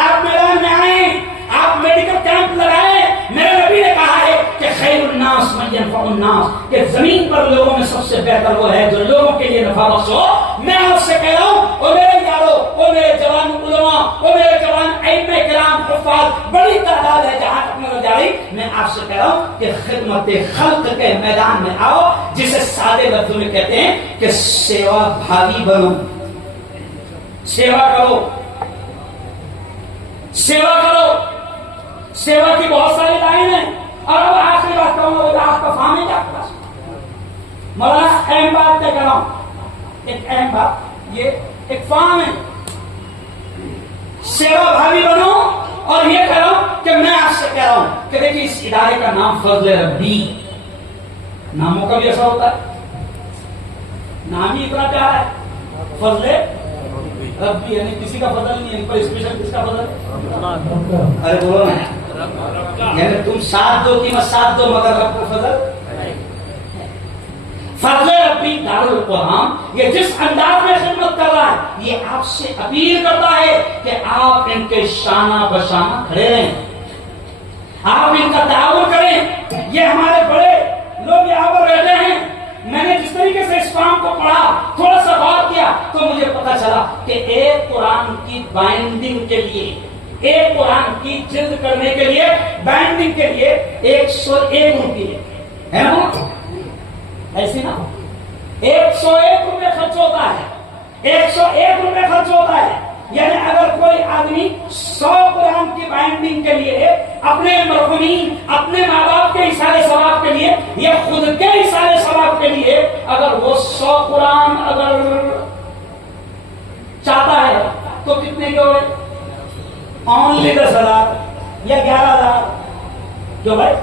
آپ میدان میں آئیں، آپ میڈیکل کیمپ لگائیں۔ میرے نبی نے کہا ہے کہ خیر الناس من ينفع الناس، کہ زمین پر لوگوں میں سب سے بہتر وہ ہے جو لوگوں کے لیے نفع بخش ہو۔ میں آپ سے کہہ رہا ہوں، اور میرے یارو، اور میرے جوان علماء، اور میرے جوان ائمہ کرام حفاظ، بڑی تعداد ہے جہاں تک نظر جاری، میں آپ سے کہہ رہا ہوں کہ خدمت خلق کے میدان میں آؤ، جسے سادے لفظوں میں کہتے ہیں کہ سیوا بھاگی بنو، سیوا کرو، سیوا کرو۔ سیوا کی بہت ساری لائن ہیں۔ اور اب آخری بات کہوں گا، آپ کا فارم ہے کیا آپ کے پاس؟ مولانا اہم بات کہہ رہا ہوں، ایک اہم بات، یہ ایک فارم ہے، سیوا بھاگی بنو۔ اور یہ کہہ رہا ہوں کہ میں آپ سے کہہ رہا ہوں کہ دیکھیے اس ادارے کا نام فضل ربی، ناموں کا بھی ایسا ہوتا ہے، نام ہی اتنا پیارا ہے فضل ربی، یعنی کسی کا فضل نہیں ہے، کوئی اسپیشل کس کا فضل ہے؟ ارے بولو نا، یعنی تم ساتھ دو قیمت ساتھ دو مگر رب کو فضل۔ فضل ربی دارالقرآن یہ جس انداز میں خدمت کر رہا ہے، یہ آپ سے اپیل کرتا ہے کہ آپ ان کے شانہ بشانہ کھڑے رہیں، آپ ان کا تعاون کریں۔ یہ ہمارے بڑے لوگ یہاں پر رہتے ہیں، میں نے جس طریقے سے اس فارم کو پڑھا، تھوڑا سا غور کیا تو مجھے پتا چلا کہ ایک قرآن کی بائنڈنگ کے لیے، ایک قرآن کی جلد کرنے کے لیے، بائنڈنگ کے لیے 101 روپیے ہے نا، ایسی نا 101 روپے خرچ ہوتا ہے، 101 روپے خرچ ہوتا ہے۔ یعنی اگر کوئی آدمی 100 قرآن کی بائنڈنگ کے لیے اپنے مرحومین، اپنے ماں باپ کے اثار ثواب کے لیے یا خود کے اثار ثواب کے لیے اگر وہ 100 قرآن اگر چاہتا ہے تو کتنے کے ہوئے؟ اونلی 10,000 یا 11,000، جو بھائی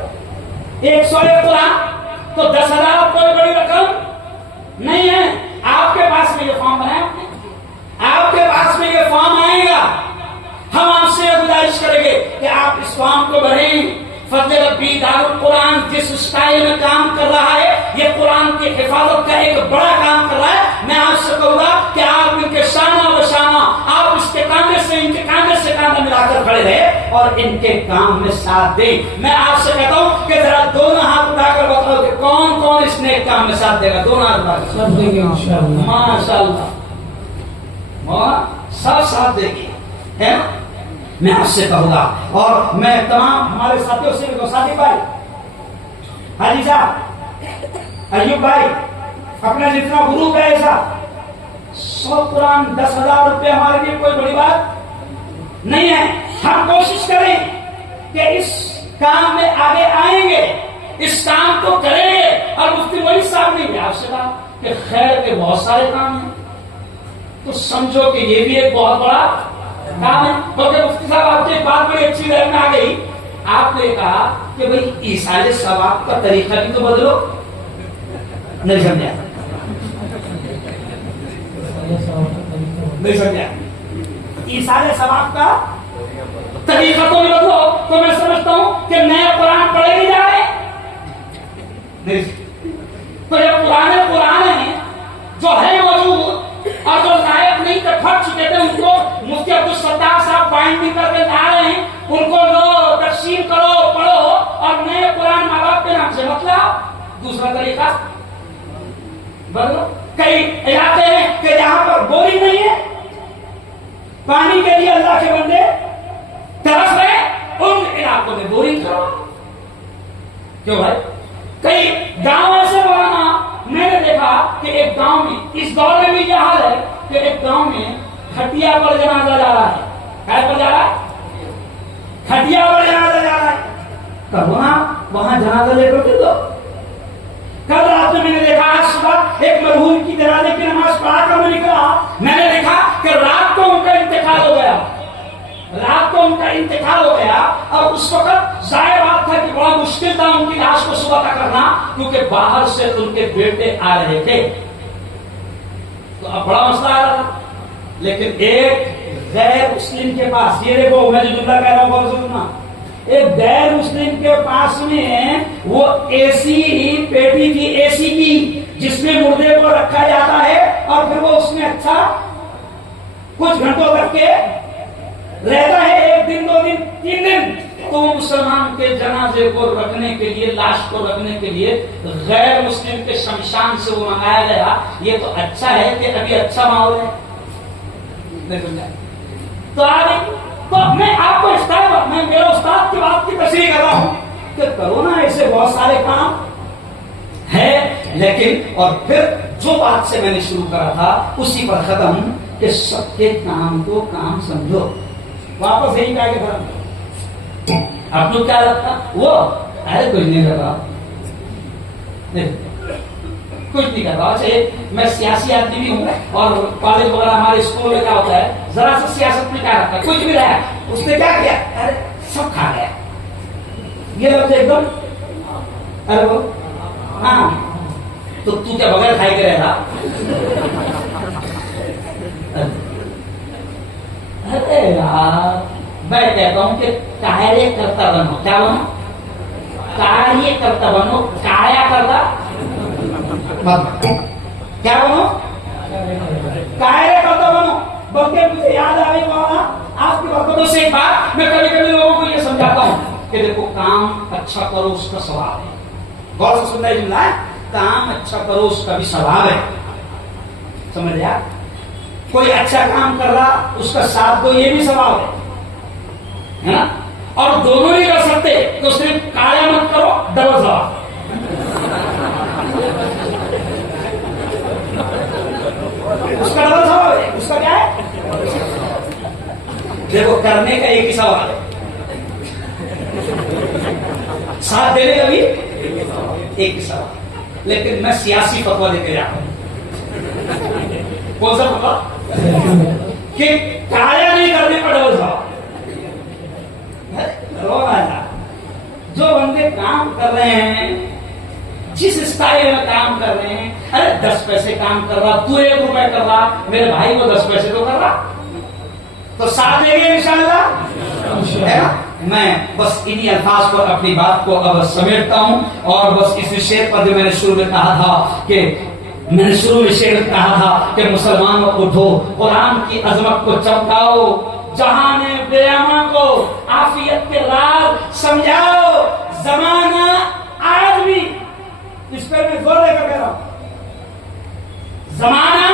101 قرآن تو 10,000 کوئی بڑی رقم نہیں ہے۔ آپ کے پاس میں یہ فارم بنایا، آپ کے پاس میں یہ فارم آئے گا، ہم آپ سے گزارش کریں گے کہ آپ اس فارم کو بھریں۔ فضل ربی دارالقرآن جس اسٹائل میں کام کر رہا ہے، یہ قرآن کی حفاظت کا ایک بڑا کام کر رہا ہے۔ میں آپ سے کہوں گا کہ آپ ان کے شانہ بشانہ، آپ اس کے کاندھے سے ان کے کاندھے سے کاندھا ملا کر کھڑے رہے اور ان کے کام میں ساتھ دیں۔ میں آپ سے کہتا ہوں کہ ذرا دونوں ہاتھ اٹھا کر بتاؤ کہ کون کون اس نیک کام میں ساتھ دے گا؟ دونوں ہاتھ اٹھا کر سب دیں گے انشاءاللہ، ماشاءاللہ، سب ساتھ دیں گے، ہے نا؟ میں آپ سے کہوں گا اور میں تمام ہمارے ساتھیوں سے بھی، ساتھی بھائی، حاجی صاحب، ایوب بھائی، اپنا جتنا گروپ ہے ایسا 100 قرآن 10,000 روپے ہمارے لیے کوئی بڑی بات نہیں ہے۔ ہم کوشش کریں کہ اس کام میں آگے آئیں گے، اس کام کو کریں گے۔ اور مفتی ولی صاحب نے بھی آپ سے کہا کہ خیر کے بہت سارے کام ہیں، تو سمجھو کہ یہ بھی ایک بہت بڑا کام ہے۔ کیونکہ مفتی صاحب آپ کی بات بڑی اچھی ذہن میں آ گئی، آپ نے کہا کہ کہ بھئی ایصال ثواب کا طریقہ بھی تو بدلو. نہیں سمجھا؟ نہیں سمجھا؟ ایصال ثواب کا طریقہ تو بھی بدلو. تو میں سمجھتا ہوں کہ نئے قرآن پڑھے نہیں جا رہے. تو یہ پرانے قرآن ہیں جو ہے موجود اور جو لائق نہیں تھے پھٹ چکے تھے، ان کو مفتی عبدالستار صاحب بائنڈنگ کر کے لا رہے ہیں. ان کو لو، تقسیم کرو، پڑھو، اور نئے قرآن ماں باپ کے نام سے مطلب دوسرا طریقہ بدلو. کئی علاقے ہیں کہ جہاں پر بورنگ نہیں ہے، پانی کے لیے اللہ کے بندے ترس رہے، ان علاقوں میں بورنگ کرو. کیوں بھائی؟ کئی گاؤں ایسے مولانا میں نے دیکھا کہ ایک گاؤں میں اس دور میں بھی یہ حال ہے کہ ایک گاؤں میں کھٹیا پر جنازہ جا رہا ہے. کیا پر جا رہا ہے؟ کھٹیا پر جنازہ جا رہا ہے. تب وہاں جنازہ لے کر دو. کل رات میں نے دیکھا، آج صبح ایک مرحوم کی جنازے کی نماز پڑھا کر میں نکلا، میں نے دیکھا کہ رات کو ان کا انتقال ہو گیا. رات کو ان کا انتقال ہو گیا اور اس وقت ظاہر بات تھا کہ بڑا مشکل تھا ان کی لاش کو صبح تک کرنا، کیونکہ باہر سے ان کے بیٹے آ رہے تھے. تو اب بڑا مسئلہ آ رہا تھا. لیکن ایک غیر مسلم کے پاس، یہ دیکھو میں جو جملہ کہہ رہا ہوں بہت سننا، ایک غیر مسلم کے پاس میں وہ اے سی پیٹی تھی، اے سی کی، جس میں مردے کو رکھا جاتا ہے اور پھر وہ اس میں اچھا کچھ گھنٹوں تک کے رہتا ہے، 1 دن 2 دن 3 دن. تو مسلمان کے جنازے کو رکھنے کے لیے، لاش کو رکھنے کے لیے غیر مسلم کے شمشان سے وہ منگایا گیا. یہ تو اچھا ہے کہ ابھی اچھا ماحول ہے. تو میں آپ کو میں میرے استاد کی بات کی تصریح کر رہا ہوں کہ کرونا ایسے بہت سارے کام ہے، لیکن اور پھر جو بات سے میں نے شروع کرا تھا اسی پر ختم کہ سب کے کام کو کام سمجھو. واپس یہی کہا کہ دھرم آپ لوگ کیا لگتا وہ ارے کچھ نہیں کر رہا، کچھ نہیں کر رہا. میں سیاسی آدمی بھی ہوں اور کالج وغیرہ ہمارے اسکول میں کیا ہوتا ہے، ذرا سا سیاست میں کیا رکھتا ہے، کچھ بھی رہا اس نے کیا کیا، ارے سب کھا گیا. یہ لفظ ایک دم ارے وہ ہاں تو کیا بغیر کھائی کے رہتا؟ ارے یار میں کہتا ہوں کہ کاریہ کرتا بنو. کیا بنو؟ کاریہ کرتا بنو. کایا کرتا کیا بنو؟ کاریہ کرتا بنو. بلکہ مجھے یاد آ رہی مولانا آپ کی برکتوں سے ایک بات میں کبھی کبھی لوگوں کو یہ سمجھاتا ہوں کہ دیکھو کام اچھا کرو اس کا ثواب ہے. غور سے سننا جملہ ہے، کام اچھا کرو اس کا بھی ثواب ہے. سمجھ لیا؟ کوئی اچھا کام کر رہا اس کا ساتھ دو، یہ بھی ثواب ہے نا. اور دونوں نہیں کر سکتے تو صرف کایا مت کرو، ڈبل ثواب. اس کا ڈبل ثواب ہے. اس کا کیا ہے؟ دیکھو کرنے کا ایک ہی سوال ہے، ساتھ دینے کا بھی ایک ہی سوال. لیکن میں سیاسی فتویٰ دے کے جاتا ہوں. کون سا فتویٰ؟ کہ کایا نہیں کرنے کا ڈبل ثواب. جو بندے کام کر رہے ہیں، جس اسٹائل میں کام کر رہے ہیں، ارے 10 پیسے کام کر رہا، تو 1 روپے کر رہا، میرے بھائی کو 10 پیسے تو کر رہا، تو ساتھ دیں گے انشاءاللہ. میں بس انہی الفاظ پر اپنی بات کو اب سمیٹتا ہوں اور بس اس شعر پر جو میں نے شروع میں کہا تھا کہ مسلمانوں اٹھو، قرآن کی عظمت کو چمکاؤ، جہان بے اما کو عافیت کے راز سمجھاؤ. زمانہ آج بھی، اس پر میں زور دے کر کہہ رہا ہوں، زمانہ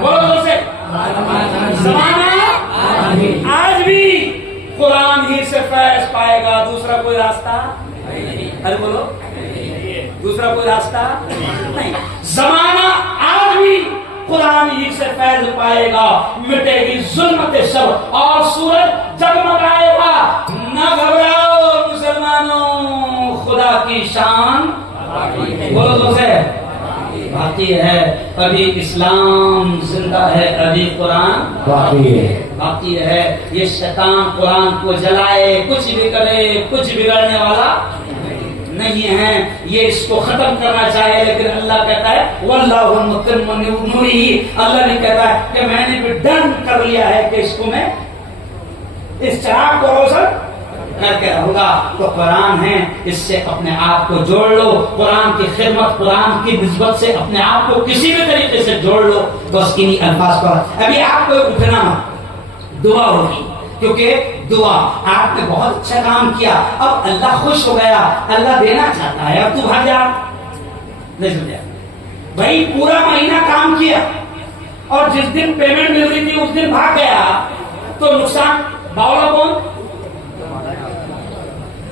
بولو سے، زمانہ آج بھی قرآن ہی سے فیض پائے گا، دوسرا کوئی راستہ ارے بولو دوسرا کوئی راستہ نہیں. زمانہ آج بھی قرآن ہی سے فیض پائے گا، مٹے گی ظلمت شب اور سورج جگمگائے گا. نہ گھبراؤ مسلمانوں، خدا کی شان بولو تو سے باقی ہے. ابھی اسلام زندہ ہے، ابھی قرآن باقی ہے. یہ شیطان قرآن کو جلائے، کچھ بھی کرے، کچھ بگڑنے والا نہیں ہیں، یہ اس کو ختم کرنا چاہے، لیکن اللہ کہتا ہے واللہ متم نورہ، اللہ نے کہتا ہے کہ میں نے بھی ڈن کر لیا ہے کہ اس کو میں اس چراغ کو روشن کر کے رہوں گا۔ تو قرآن ہے، اس سے اپنے آپ کو جوڑ لو، قرآن کی خدمت، قرآن کی نسبت سے اپنے آپ کو کسی بھی طریقے سے جوڑ لو۔ بس انہی الفاظ پر ابھی آپ کو اٹھنا، دعا ہوگی، کیونکہ دعا آپ نے بہت اچھا کام کیا، اب اللہ خوش ہو گیا، اللہ دینا چاہتا ہے، اب تو بھاگ جا، نہیں سمجھا بھائی، پورا مہینہ کام کیا اور جس دن پیمنٹ مل رہی تھی اس دن بھاگ گیا تو نقصان باولا کون؟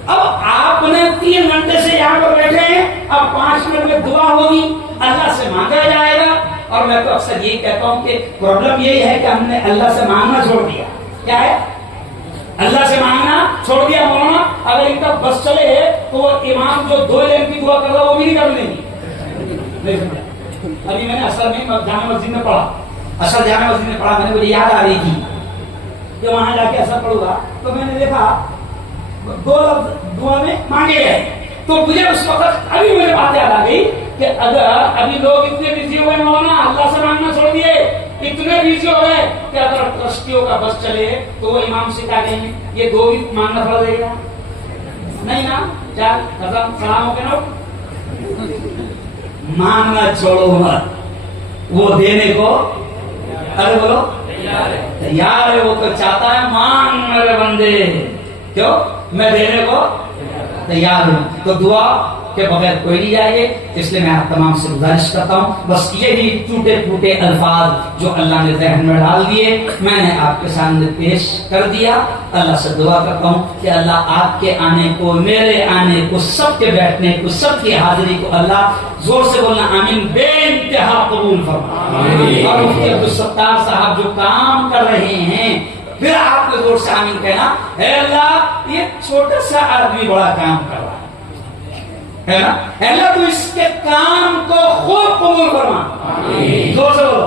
اب آپ نے 3 گھنٹے سے یہاں پر بیٹھے ہیں، اب 5 منٹ میں دعا ہوگی، اللہ سے مانگا جائے گا۔ اور میں تو اکثر یہی کہتا ہوں کہ پرابلم یہی ہے کہ ہم نے اللہ سے مانگنا چھوڑ دیا۔ کیا ہے؟ اللہ سے مانگنا چھوڑ دیا۔ مولانا اگر ان کا بس چلے تو وہ امام جو 2 لین کی دعا کر رہا وہ بھی نہیں کر لیں گے۔ ابھی میں نے اصل میں جامع مسجد میں پڑھا، اصل جامع مسجد میں پڑھا، میں نے مجھے یاد آ رہی تھی کہ وہاں جا کے اثر پڑھوں گا تو میں نے دیکھا 2 لفظ دعا میں مانگے گئے، تو مجھے اس وقت ابھی میرے بات یاد آ گئی کہ اگر ابھی لوگ اتنے بزی ہوئے مولانا اللہ سے مانگنا چھوڑ دیے، اتنے بزی ہو گئے کہ اگر ٹرسٹیوں کا بس چلے تو وہ امام سے کیا کہیں گے؟ یہ 2 بھی مانگنا پڑ دے گا نہیں نا؟ چل قسم سلام ہو کے نا، مانگنا چھوڑو مت، وہ دینے کو ارے بولو تیار ہے، وہ تو چاہتا ہے مانگ میرے بندے، کیوں؟ میں دینے کو تیار ہوں۔ تو دعا کے بغیر کوئی نہیں جائے گا، اس لیے میں آپ تمام سے گزارش کرتا ہوں، بس یہی ٹوٹے پھوٹے الفاظ جو اللہ نے ذہن میں ڈال دیے میں نے آپ کے سامنے پیش کر دیا۔ اللہ سے دعا کرتا ہوں کہ اللہ آپ کے آنے کو، میرے آنے کو، سب کے بیٹھنے کو، سب کی حاضری کو اللہ زور سے بولنا آمین بے انتہا قبول فرمائے۔ اور مفتی عبدالستار صاحب جو کام کر رہے ہیں، پھر آپ کو زور سے آمین کہنا، اے اللہ یہ چھوٹا سا آدمی بڑا کام کر رہا ہے نا، اے اللہ تو اس کے کام کو خوب قبول فرما، زور سے بولو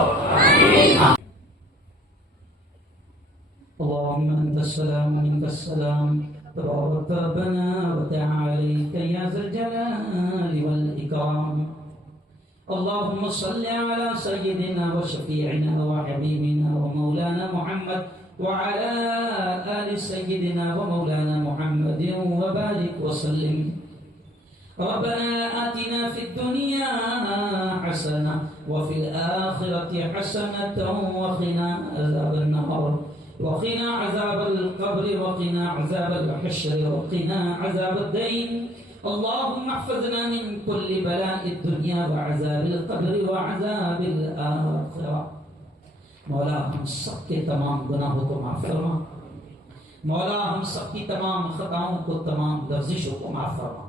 اللهم انت السلام منك السلام تبارك ربنا وتعالى يا ذا الجلال والاكرام اللهم صل على سيدنا وشفيعنا وحبيبنا ومولانا محمد وعلى آل سيدنا ومولانا محمد وبارك وسلم ربنا آتنا في الدنيا حسنة وفي الآخرة حسنة وقنا عذاب النار وقنا عذاب القبر وقنا عذاب الحشر وقنا عذاب الدين اللهم احفظنا من كل بلاء الدنيا وعذاب القبر وعذاب الآخرة۔ مولا ہم سب کے تمام گناہوں کو معاف فرما، مولا ہم سب کی تمام خطاؤں کو، تمام لرزشوں کو معاف فرما۔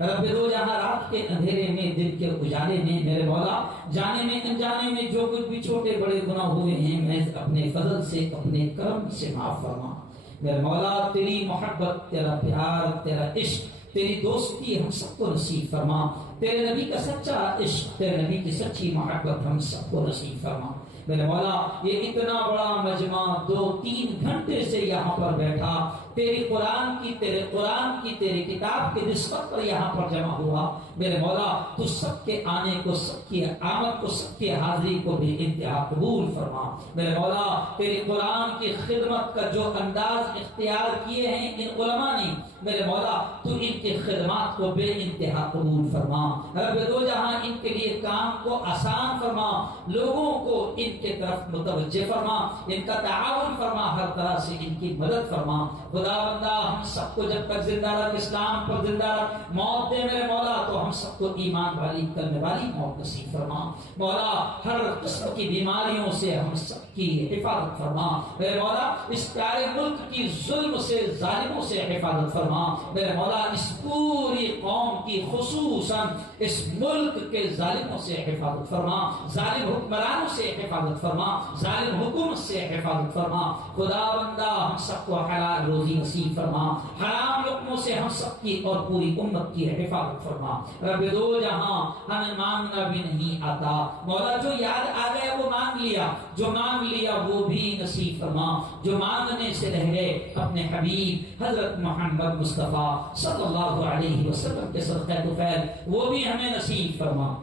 رب دو جہاں رات کے اندھیرے میں، دن کے اجالے میں، میرے مولا جانے میں انجانے میں جو کچھ بھی چھوٹے بڑے گناہ ہوئے ہیں، میں اپنے فضل سے، اپنے کرم سے معاف فرما۔ میرے مولا تیری محبت، تیرا پیار، تیرا عشق، تیری دوستی ہم سب کو نصیب فرما، تیرے نبی کا سچا عشق، تیرے نبی کی سچی محبت ہم سب کو نصیب فرما۔ میرے مولا یہ اتنا بڑا مجمع 2-3 گھنٹے سے یہاں پر بیٹھا، تیری قرآن کی، تیرے قرآن کی، تیری کتاب کی نسبت پر یہاں پر جمع ہوا، میرے مولا تو سب کے آنے کو، سب کی آمد کو، سب کی حاضری کو بھی انتہا قبول فرما۔ میرے مولا تیری قرآن کی خدمت کا جو انداز اختیار کیے ہیں ان علماء نے، میرے مولا تو ان کی خدمات کو بے انتہا قبول فرما۔ رب دو جہاں ان کے لیے کام کو آسان فرما، لوگوں کو ان کے طرف متوجہ فرما، ان کا تعاون فرما، ہر طرح سے ان کی مدد فرما۔ خدا بندہ ہم سب کو جب تک زندہ رکھ، اسلام پر زندہ رکھ، موت دے میرے مولا تو ہم سب کو ایمان والی، کرنے والی موت نصیب فرما۔ مولا ہر قسم کی بیماریوں سے ہم سب کی حفاظت فرما، میرے مولا اس پیارے ملک کی ظلم سے، ظالموں سے حفاظت فرما، میرے مولا اس پوری قوم کی، خصوصاً اس ملک کے ظالموں سے حفاظت فرما، ظالم حکمرانوں سے حفاظت فرما، ظالم حکومت سے حفاظت فرما۔ خدا بندہ ہم سب کو حلال روزی نصیب فرما، حرام لقموں سے ہم سب کی اور پوری امت کی حفاظت فرما۔ رب دو جہاں ہمیں مانگنا بھی نہیں آتا، مولا جو یاد آ گیا وہ مانگ لیا، جو مانگ لیا وہ بھی نصیب فرما، جو مانگنے سے رہ گئے اپنے حبیب حضرت محمد مصطفیٰ صلی اللہ علیہ وسلم کے صدقہ طفیل وہ بھی ہمیں نصیب فرما۔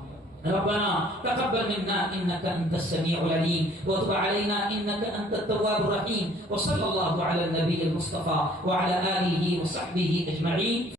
ربنا تقبل منا انك انت السميع العليم وتب علينا انك انت التواب الرحيم، وصلى الله على النبي المصطفى وعلى اله وصحبه اجمعين۔